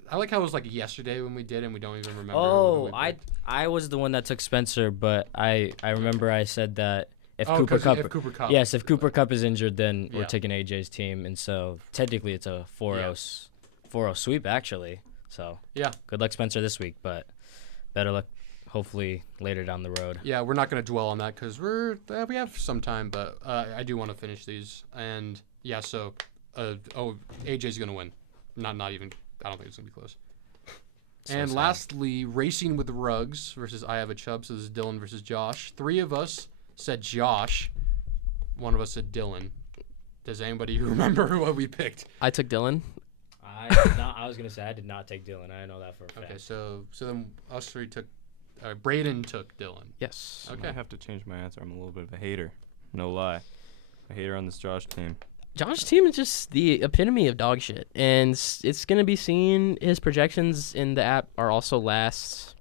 I like how it was like yesterday when we did, and we don't even remember. Oh, who we picked. I was the one that took Spencer, but I remember I said that if Cooper 'cause Kupp, if Cooper Kupp. yes, if Cooper Kupp is injured, then we're Yeah. taking AJ's team, and so technically it's a 4-0 sweep actually. So Yeah. good luck Spencer this week, but better luck hopefully later down the road. Yeah, we're not going to dwell on that because we have some time, but I do want to finish these. And yeah, so AJ's going to win. Not even. I don't think it's going to be close. So and sad. lastly, Racing with the Rugs versus I Have a Chub. So this is Dylan versus Josh. 3 of us said Josh. 1 of us said Dylan. Does anybody remember what we picked? I took Dylan. I was gonna say I did not take Dylan. I know that for a fact. Okay, so then us 3 took. Braeden took Dylan. Yes. I Okay. might have to change my answer. I'm a little bit of a hater. No lie. A hater on this Josh team. Josh's team is just the epitome of dog shit, and it's gonna be seen. His projections in the app are also last.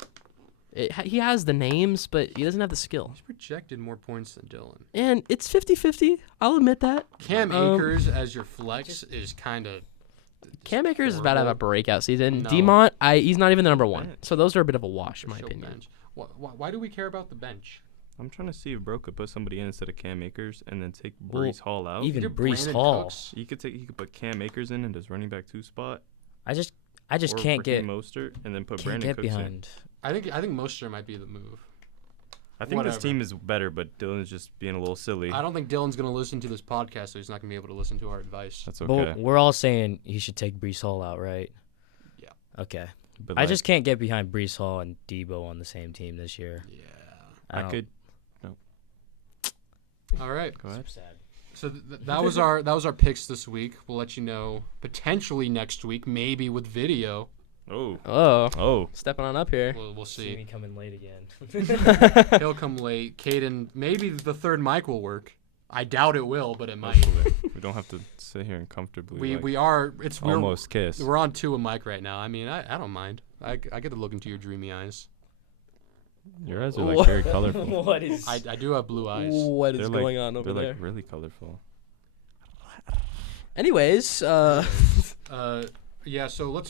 He has the names, but he doesn't have the skill. He's projected more points than Dylan. And it's 50-50. I'll admit that. Cam Akers as your flex is kind of. Cam Akers is about to have a breakout season. No. Demont, he's not even the number 1. Bench. So those are a bit of a wash, in my Show opinion. bench. Why do we care about the bench? I'm trying to see if Bro could put somebody in instead of Cam Akers and then take Well, Brees Hall out. even Either Brees Brandon Hall. Cooks- He could put Cam Akers in his running back 2 spot. I just or can't get Raheem Mostert and then put can't Brandon get Cooks in. behind. I think Mostert might be the move. I think Whatever. this team is better, but Dylan's just being a little silly. I don't think Dylan's gonna listen to this podcast, so he's not gonna be able to listen to our advice. That's okay. But we're all saying he should take Brees Hall out, right? Yeah. Okay. But I just can't get behind Breece Hall and Debo on the same team this year. Yeah. I could. All right. Go ahead. Sad. So that was our picks this week. We'll let you know potentially next week, maybe with video. Oh. Stepping on up here. We'll See me see. coming late again. He'll come late. Kaeden, maybe the third mic will work. I doubt it will, but it might. Hopefully. We don't have to sit here and comfortably. We are. We're almost kiss. We're on 2 a mic right now. I mean, I don't mind. I get to look into your dreamy eyes. Your eyes are like very colorful. What is? I do have blue eyes. What They're is like- going on over They're there? like really colorful. Anyways, Yeah. So we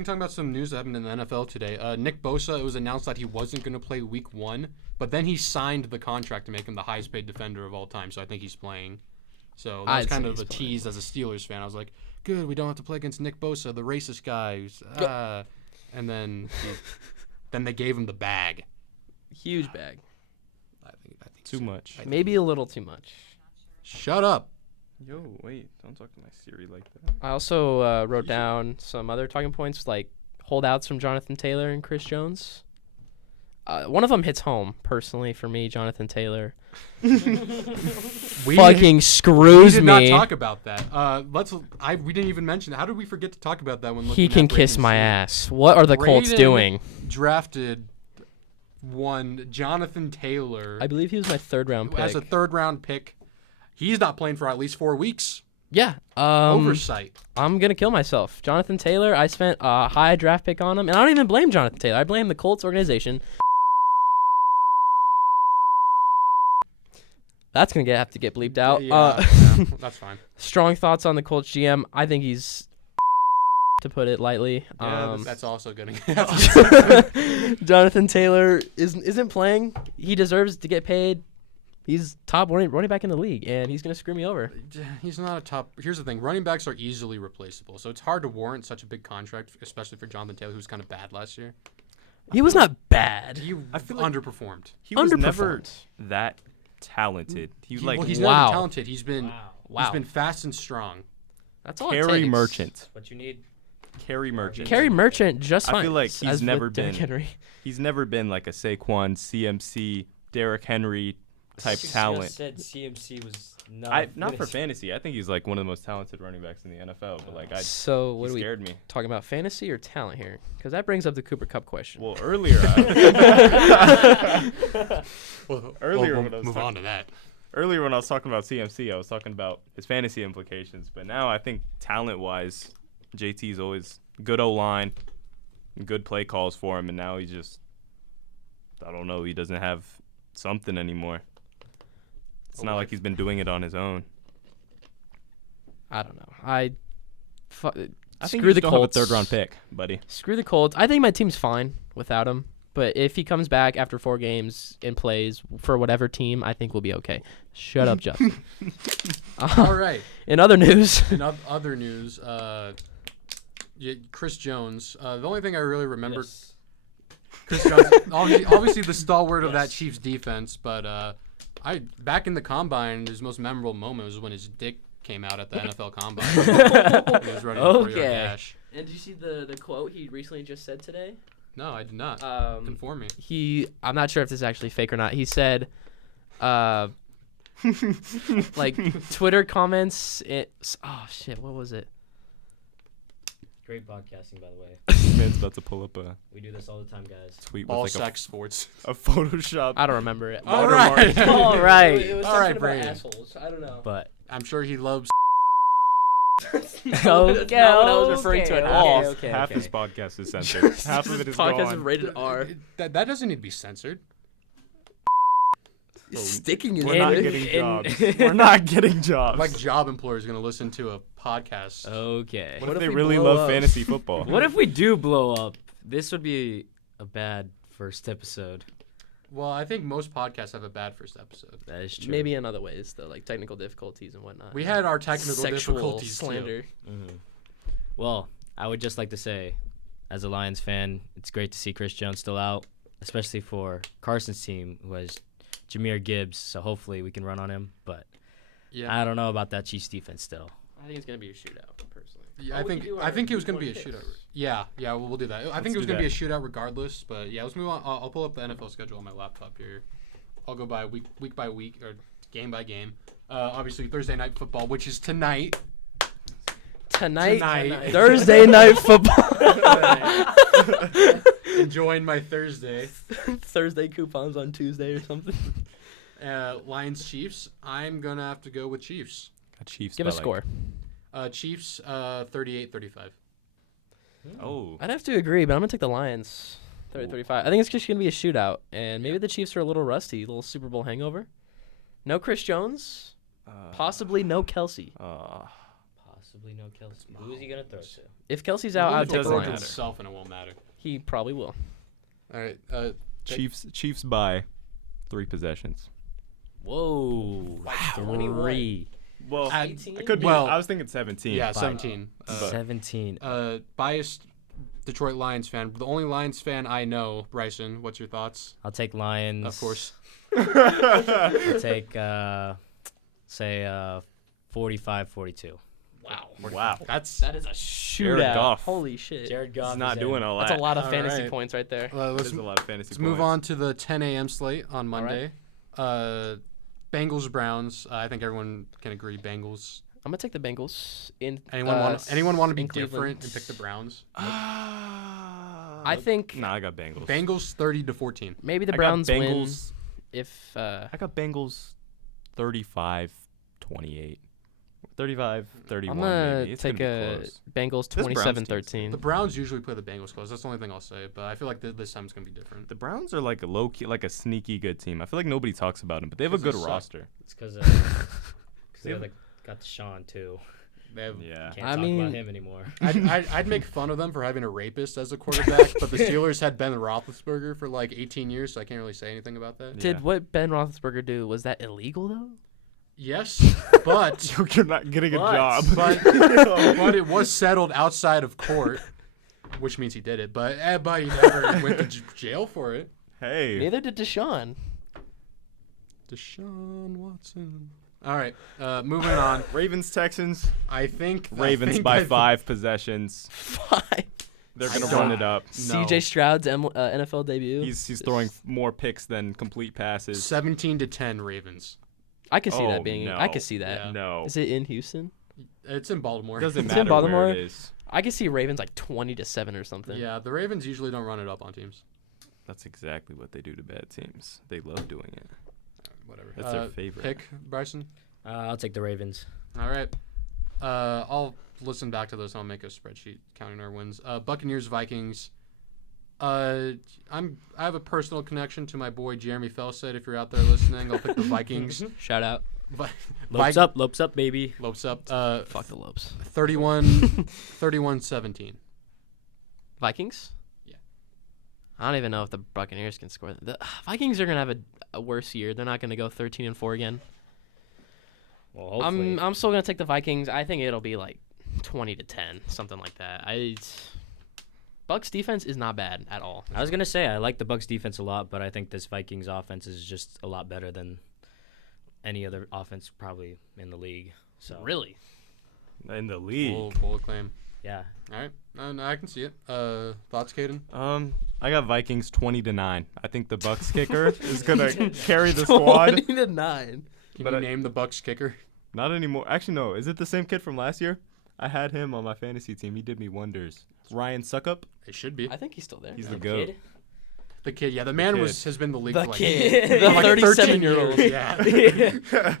can talk about some news that happened in the NFL today. Nick Bosa, it was announced that he wasn't going to play Week 1, but then he signed the contract to make him the highest paid defender of all time. So I think he's playing. So that was I'd kind say of a he's playing. tease as a Steelers fan. I was like, good, we don't have to play against Nick Bosa, the racist guy. And then then they gave him the bag. huge bag. I think Too so. much. Maybe a little too much. Shut up. Yo, wait! Don't talk to my Siri like that. I also wrote down some other talking points like holdouts from Johnathan Taylor and Chris Jones. One of them hits home personally for me, Johnathan Taylor. Fucking We screws did me. not talk about that. We didn't even mention that. How did we forget to talk about that when He looking can at kiss Braden's my team? ass. What are the Colts Braeden doing? Drafted Johnathan Taylor I believe he was my third round pick. as a third round pick. He's not playing for at least 4 weeks. Yeah. Oversight. I'm gonna kill myself. Johnathan Taylor. I spent a high draft pick on him, and I don't even blame Johnathan Taylor. I blame the Colts organization. That's gonna have to get bleeped out. Yeah, that's fine. Strong thoughts on the Colts GM. I think he's to put it lightly. Yeah, that's also good. Johnathan Taylor isn't playing. He deserves to get paid. He's top running back in the league, and he's gonna screw me over. He's not a top. Here's the thing: running backs are easily replaceable, so it's hard to warrant such a big contract, especially for Jonathan Taylor, who was kind of bad last year. He was not bad. He I feel like- underperformed. He was never Underperformed. that talented. He Well, he's Wow. never been talented. He's been Wow. fast and strong. That's all it Kerry takes. Merchant. What you need? Kerry Merchant. Carry Merchant just I fine. feel like as he's with never Derrick been- Henry. He's never been like a Saquon, CMC, Derrick Henry type talent. Said CMC was not. Not for fantasy. I think he's like one of the most talented running backs in the NFL. But like, So he what are we scared me. talking about? Fantasy or talent here? Because that brings up the Cooper Cup question. Well, earlier, Earlier we'll when I was move talking- on to that. earlier when I was talking about CMC, I was talking about his fantasy implications. But now I think talent-wise, JT's always good O-line, good play calls for him, and now he just, I don't know, he doesn't have something anymore. It's not like he's been doing it on his own. I don't know. I think screw you the don't have a Colts. third-round pick, buddy. Screw the Colts. I think my team's fine without him. But if he comes back after 4 games and plays for whatever team, I think we'll be okay. Shut up, Justin. All right. In other news, In other news, Chris Jones. The only thing I really remember, Chris Jones, obviously the stalwart of that Chiefs defense. But back in the combine, his most memorable moment was when his dick came out at the NFL combine. He was running a 4-yard Okay. dash. And did you see the quote he recently just said today? No, I did not. Inform me. I'm not sure if this is actually fake or not. He said, like Twitter comments. Oh shit, what was it? Great podcasting, by the way. Man's about to pull up a We do this all the time, guys. tweet All with like sex sports. a Photoshop. I don't remember it. All right. All right. It was All right, something about Braeden. assholes. I don't know. But I'm sure he loves. Okay, that's not what I was referring to at all. Half his podcast is censored. Half of it is Podcast gone. is rated R. That doesn't need to be censored. Sticking his We're not dick getting in- jobs. We're not getting jobs. Like job employers going to listen to a podcast. okay. What What if if they we really blow love up? fantasy football? What if we do blow up? This would be a bad first episode. Well, I think most podcasts have a bad first episode. That is true. Maybe in other ways, though, like technical difficulties and whatnot. We had our technical Sexual difficulties slander. Well, I would just like to say, as a Lions fan, it's great to see Chris Jones still out, especially for Carson's team, who has Jahmyr Gibbs. So hopefully we can run on him. But Yeah. I don't know about that Chiefs defense still. I think it's gonna be a shootout, personally. Yeah, Oh, we can do I our think it was gonna one be a picks. shootout. Yeah, we'll do that. I think it was do gonna be a that. shootout regardless. But yeah, let's move on. I'll pull up the NFL schedule on my laptop here. I'll go by week by week or game by game. Obviously Thursday night football, which is tonight. Tonight. Thursday night football. Enjoying my Thursday. Thursday coupons on Tuesday or something. Lions Chiefs. I'm gonna have to go with Chiefs. Chiefs. Give a score. Chiefs 38-35. Oh. I'd have to agree, but I'm gonna take the Lions. 30-35. I think it's just gonna be a shootout, and maybe the Chiefs are a little rusty, a little Super Bowl hangover. No Chris Jones, possibly no Kelsey. Possibly no Kelsey. Who is he gonna throw to? If Kelsey's out, I'd take the doesn't Lions. matter. Himself and it won't matter. He probably will. All right. Chiefs by 3 possessions. Whoa. Wow. 3. Well, At- it could be. Well, I was thinking 17. Yeah, By- 17. 17. Biased Detroit Lions fan. The only Lions fan I know. Bryson, what's your thoughts? I'll take Lions. Of course. I'll take, say, 45-42. Wow. Wow. That That is a Jared shootout. Goff. Holy shit. Jared Goff He's not is doing in. all that. That's a lot of All fantasy right. points right there. let's There's a lot of fantasy Let's move points. on to the 10 a.m. slate on Monday. Bengals Browns. I think everyone can agree Bengals. I'm gonna take the Bengals. Anyone want to be in different Cleveland. and pick the Browns? I think Nah, I got Bengals. Bengals 30-14. maybe the I got Browns win Bengals. if I got Bengals 35-28. 35-31 I'm gonna maybe. It's take gonna a be close. Bengals This Browns team's 27-13. The Browns usually play the Bengals close. That's the only thing I'll say. But I feel like this time it's gonna be different. The Browns are like a low key, like a sneaky good team. I feel like nobody talks about them, but they have a 'Cause they good suck. roster. It's because they got Deshaun, too. They have, Yeah. Can't I talk mean- about him anymore. I'd make fun of them for having a rapist as a quarterback, but the Steelers had Ben Roethlisberger for like 18 years, so I can't really say anything about that. Did what Ben Roethlisberger do? Was that illegal though? Yes, but You're not getting a But- job. but it was settled outside of court, which means he did it. But he never went to jail for it. Hey. Neither did Deshaun. Deshaun Watson. All right, moving on. Ravens Texans. I think Ravens by 5 possessions. 5. They're I gonna don't- run it up. CJ Stroud's NFL debut. He's throwing more picks than complete passes. 17-10 Ravens. I can see Oh, that being. no. I can see that. Yeah. No. Is it in Houston? It's in Baltimore. Doesn't It's in matter Baltimore? where it is. I can see Ravens like 20-7 or something. Yeah, the Ravens usually don't run it up on teams. That's exactly what they do to bad teams. They love doing it. Whatever. That's their favorite. Pick, Bryson. I'll take the Ravens. All right. I'll listen back to this and I'll make a spreadsheet counting our wins. Buccaneers, Vikings. I have a personal connection to my boy Jeremy Felstead. If you're out there listening, I'll pick the Vikings. Shout out. Lopes up, baby. Lopes up. Fuck the Lopes. 31-17. Vikings? Yeah. I don't even know if the Buccaneers can score. The Vikings are gonna have a worse year. They're not gonna go 13-4 again. Well, hopefully. I'm still gonna take the Vikings. I think it'll be like 20-10, something like that. Bucks defense is not bad at all. I was gonna say I like the Bucks defense a lot, but I think this Vikings offense is just a lot better than any other offense probably in the league. So Really? In the league. Bold claim. yeah, All right. No, I can see it. Thoughts, Kaeden? I got Vikings 20-9. I think the Bucks kicker is gonna carry the squad. 20-9. Can But you I- name the Bucks kicker? Not anymore. Actually, no. Is it the same kid from last year? I had him on my fantasy team. He did me wonders. Ryan Suckup. It should be. I think he's still there. He's the the goat. kid. The kid. Yeah, the man kid. has been in the league The for like kid. for like 37-year-old. years. Yeah.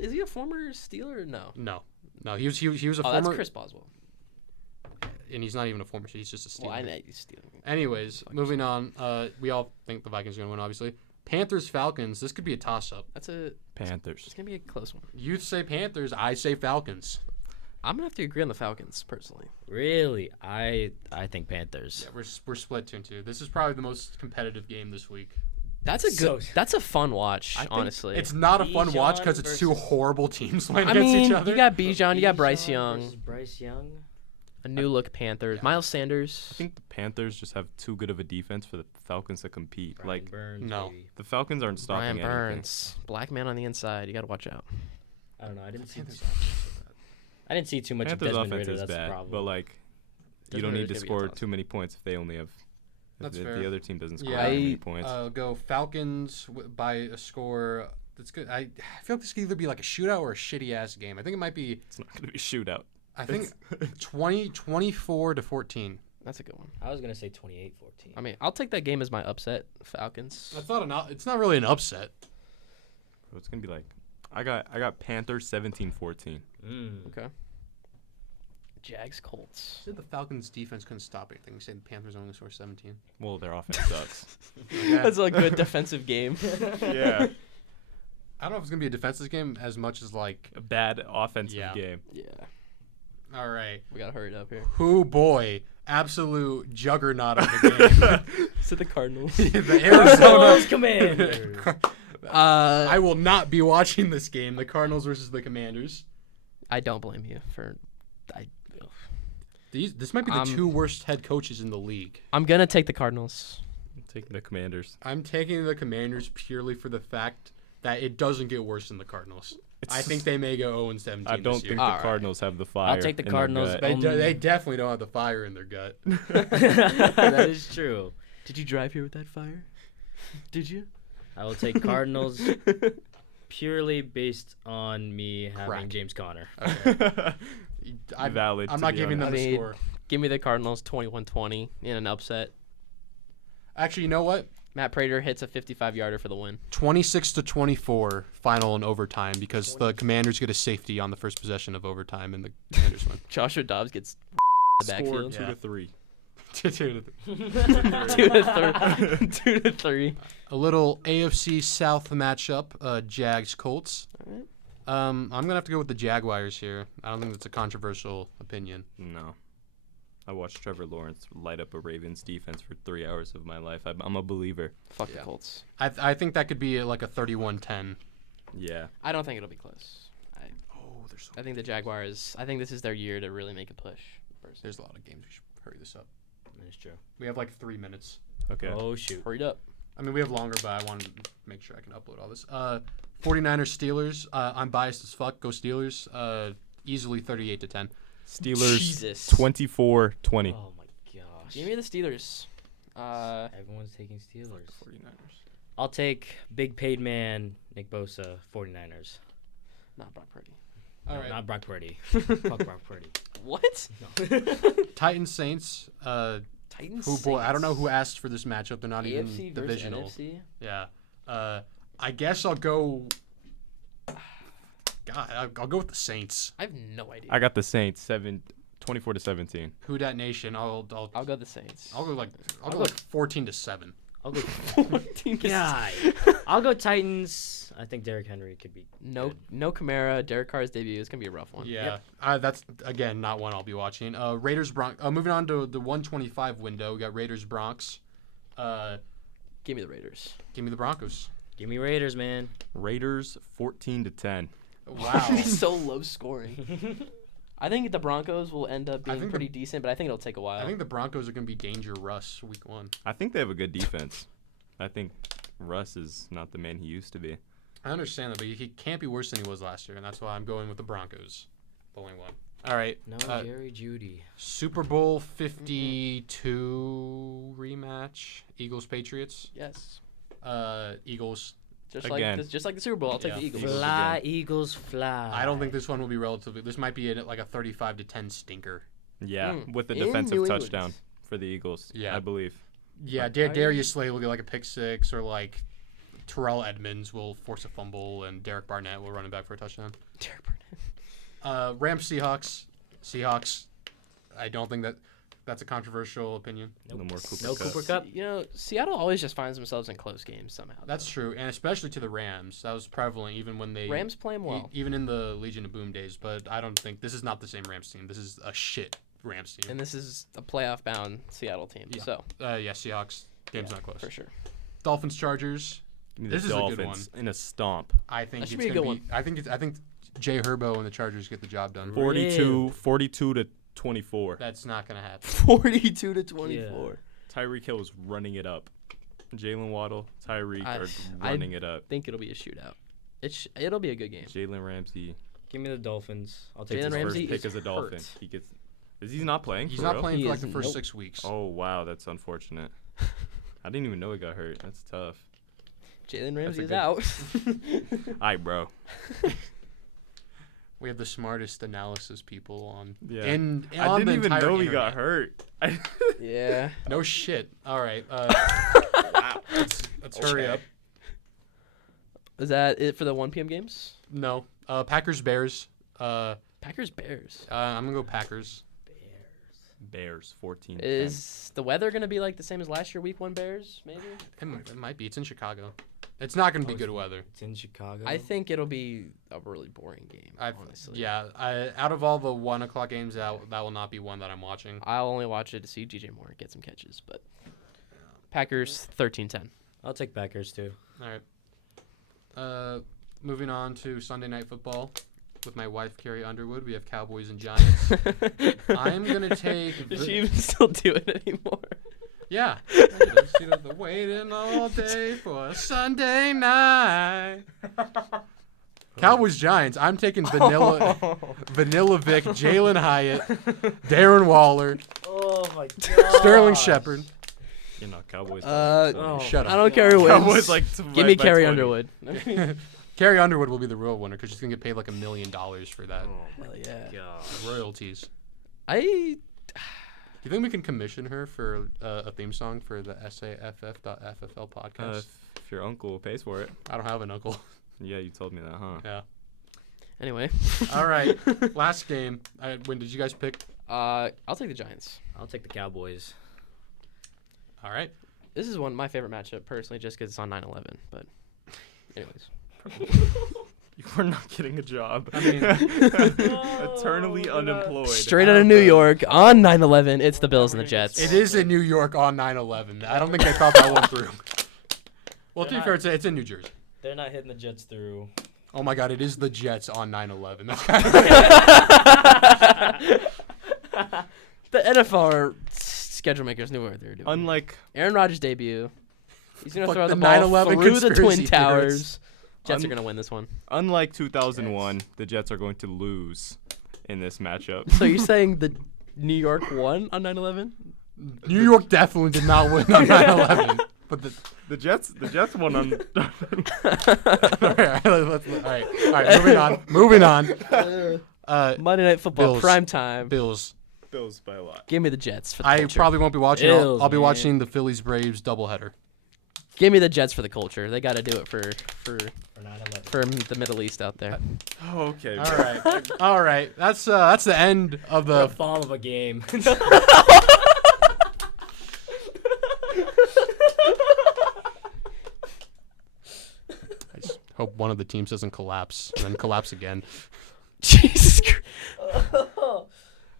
Is he a former Steeler? No. No. He was a Oh, former. that's Chris Boswell. And he's not even a former. He's just a Steeler. Well, I know he's stealing. Anyways, moving on. We all think the Vikings are gonna win, obviously. Panthers Falcons. This could be a toss-up. It's Panthers. gonna be a close one. You say Panthers. I say Falcons. I'm gonna have to agree on the Falcons personally. Really, I think Panthers. Yeah, we're split 2-2. This is probably the most competitive game this week. That's a good. So- That's a fun watch, I think honestly. It's not a fun watch Bijan because it's two versus- horrible teams playing I against mean, each other. you got Bijan, you got Bryce Bijan Young, versus Bryce Young. a new look Panthers, Yeah. Miles Sanders. I think the Panthers just have too good of a defense for the Falcons to compete. Brian Like Burns, no. baby. the Falcons aren't stopping Brian anything. Burns, black man on the inside. You got to watch out. I don't know. I didn't see. I didn't see too much of Panthers' Desmond offense Ritter. is That's the bad, problem. but like you Desmond don't need Ritter's to gonna be a score toss. too many points if they only have. That's if fair. the other team doesn't score Yeah, that many points. Go Falcons by a score. That's good. I feel like this could either be like a shootout or a shitty ass game. I think it might be. It's not going to be a shootout. I think 24-14. That's a good one. I was gonna say 28-14. I mean, I'll take that game as my upset. Falcons. That's not it's not really an upset. So it's going to be like I got Panthers 17-14. Okay. Jags Colts. You said the Falcons defense couldn't stop anything. You said the Panthers only scored 17. Well, their offense sucks. That's a good defensive game. Yeah. I don't know if it's gonna be a defensive game as much as like. A bad offensive Yeah. game. Yeah. All right. We gotta hurry it up here. Who boy, absolute juggernaut of the game. So the Cardinals. The Arizona Commander. I will not be watching this game. The Cardinals versus the Commanders. I don't blame you for. This might be the two worst head coaches in the league. I'm gonna take the Cardinals. Taking the Commanders. I'm taking the Commanders purely for the fact that it doesn't get worse than the Cardinals. I think they may go 0-17 I don't this year. think the Cardinals have the fire. I'll take the in their Cardinals. gut. They definitely don't have the fire in their gut. That is true. Did you drive here with that fire? Did you? I will take Cardinals purely based on me having Crack. James Conner. Valid. I'm to not be giving them honest. the I mean, score. Give me the Cardinals 21-20 in an upset. Actually, you know what? Matt Prater hits a 55-yarder for the win. 26-24 final in overtime because the Commanders get a safety on the first possession of overtime and the Commanders win. Joshua Dobbs gets the Score backfield. 2-3. 2-3. A little AFC South matchup, Jags Colts. Alright. I'm gonna have to go with the Jaguars here. I don't think that's a controversial opinion. No. I watched Trevor Lawrence light up a Ravens defense for 3 hours of my life. I'm a believer. Fuck Yeah. the Colts. I think that could be like a 31-10. Yeah. I don't think it'll be close. Oh, I think the Jaguars. I think this is their year to really make a push. Personally. there's a lot of games. We should hurry this up. That is true. We have like 3 minutes. Okay. Oh shoot. Hurry up. I mean, we have longer, but I want to make sure I can upload all this. 49ers Steelers. I'm biased as fuck. Go Steelers. Easily 38-10. Steelers Jesus. 24-20. Oh my gosh. Give me the Steelers. Everyone's taking Steelers. 49ers. I'll take big paid man Nick Bosa, 49ers. Not Brock Purdy. All No, right. not Brock Purdy. Fuck Brock Purdy. What? Titans Saints. Titans. Who boy? I don't know Saints. who asked for this matchup. They're not AFC even versus divisional. NFC. Yeah. I guess I'll go. God, I'll go with the Saints. I have no idea. I got the Saints 24-17. Who dat nation? I'll go the Saints. go like I'll go go- like 14-7. I'll go. 14 God. I'll go Titans. I think Derrick Henry could be. No, good. no Kamara. Derek Carr's debut is gonna be a rough one. Yeah, that's again not one I'll be watching. Raiders Bronx. Moving on to the 125 window, we got Raiders Bronx. Give me the Raiders. Give me the Broncos. Give me Raiders, man. Raiders 14-10. Wow. So low scoring. I think the Broncos will end up being think pretty decent, but I think it'll take a while. I think the Broncos are gonna be danger Russ week 1. I think they have a good defense. I think Russ is not the man he used to be. I understand that, but he can't be worse than he was last year, and that's why I'm going with the Broncos. The only one. All right. No Jerry Judy. Super Bowl 52 rematch. Eagles Patriots. yes. Eagles. Just Again. like the Super Bowl, I'll take Yeah. the Eagles. Eagles Fly, again. Eagles, fly. I don't think this one will be relatively. This might be like a 35-10 stinker. Yeah, with the In defensive New England. touchdown for the Eagles. Yeah. I believe. Yeah, Darius Slay will get like a pick six, or like Terrell Edmonds will force a fumble, and Derek Barnett will run it back for a touchdown. Derek Barnett. Rams Seahawks. Seahawks. I don't think that's a controversial opinion. No more Cooper No Kupp. Cooper Kupp. You know, Seattle always just finds themselves in close games somehow. That's true, and especially to the Rams. That was prevalent even when they Rams play 'em well. even in the Legion of Boom days. But I don't think this is not the same Rams team. This is a shit Rams team. And this is a playoff-bound Seattle team. Yeah. So, Yeah, Seahawks. Game's yeah, not close. for sure. Dolphins Chargers. Give me This the is a good Dolphins in a stomp. I think That it's should be a gonna good be. I think Jay Herbo and the Chargers get the job done. 42-24. That's not gonna happen. 42-24. Tyreek Hill is running it up. Jalen Waddle, Tyreek I- are I- running it up. Think it'll be a shootout. It'll be a good game. Jalen Ramsey Give me the Dolphins. I'll take Jalen the Ramsey First pick is as a Dolphin. hurt. He gets. Is he not playing? He's for not real? playing He for like is- the first nope. 6 weeks. Oh wow, that's unfortunate. I didn't even know he got hurt. That's tough. Jalen Ramsey is good- out. Aight, bro. We have the smartest analysis people on. Yeah. I I didn't even know he got hurt. Yeah. No shit. All right. Let's hurry up. Is that it for the 1 p.m. games? No. Packers Bears. Packers Bears. I'm gonna go Packers. Bears 14. Is the weather gonna be like the same as last year? Week 1 Bears, maybe. It might be. It's in Chicago. It's not gonna be good weather. It's in Chicago. I think it'll be a really boring game. Honestly. Yeah. Out of all the 1:00 games, that will not be one that I'm watching. I'll only watch it to see DJ Moore get some catches, but Packers 13-10. I'll take Packers too. All right. Moving on to Sunday Night Football with my wife Carrie Underwood. We have Cowboys and Giants. I'm gonna take. Does she even still do it anymore? Yeah. The waiting all day for a Sunday night. Cowboys Giants. I'm taking Vanilla Vic, Jalen Hyatt, Darren Waller, Oh my god. Sterling Shepard. You know, Cowboys. Shut I up. don't care who wins. Cowboys like. Give me by Carrie 20. Underwood. Carrie Underwood will be the real winner because she's gonna get paid like $1 million for that Hell yeah. royalties. I Do you think we can commission her for a theme song for the SAFF.FFL podcast? If your uncle pays for it. I don't have an uncle. Yeah, you told me that, huh? Yeah. anyway. All right. Last game. When did you guys pick? I'll take the Giants. I'll take the Cowboys. All right. This is one of my favorite matchup personally, just because it's on 9/11. But, anyways. You were not getting a job. I mean, Eternally unemployed. Straight out of New York on 9/11, it's the Bills and the Jets. it is in New York on 9/11. I don't think they thought that one through. Well, to be fair, it's in New Jersey. They're not hitting the Jets through. Oh my God, it is the Jets on 9/11. The NFL schedule makers knew what they were doing. Unlike Aaron Rodgers' debut. He's going to Fuck throw the the ball 9/11 through the Twin conspiracy Towers. Jets are Un- going to win this one. unlike 2001, the Jets are going to lose in this matchup. So you're saying the New York won on 9/11? New York definitely did not win on 9/11. But The Jets won on. all right, moving on. Monday Night Football, Bills. prime time. Bills. Bills by a lot. Give me the Jets for the I culture. probably won't be watching. Bills, I'll be man. watching the Phillies Braves doubleheader. Give me the Jets for the culture. They got to do it for For 9/11. for the Middle East out there. Oh, okay. All right, all right. That's the end of A the. bomb of a game. I just hope one of the teams doesn't collapse and then collapse again. Jesus Christ.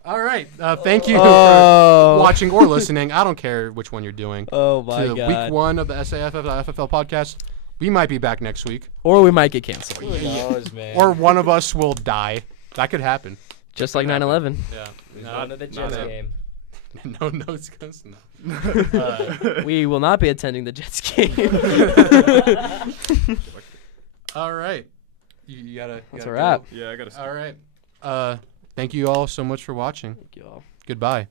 All right. Thank you Oh. for watching or listening. I don't care which one you're doing. Oh my To God. week 1 of the SAFF.FFL podcast. We might be back next week, Or we might get canceled. Who knows, man? or one of us will die. That could happen. Just like 9/11. Yeah. One of the Jets not- game. No notes goes no. We will not be attending the Jets game. All right. You gotta. That's gotta a wrap. Yeah, I gotta. All right. Thank you all so much for watching. Thank you all. Goodbye.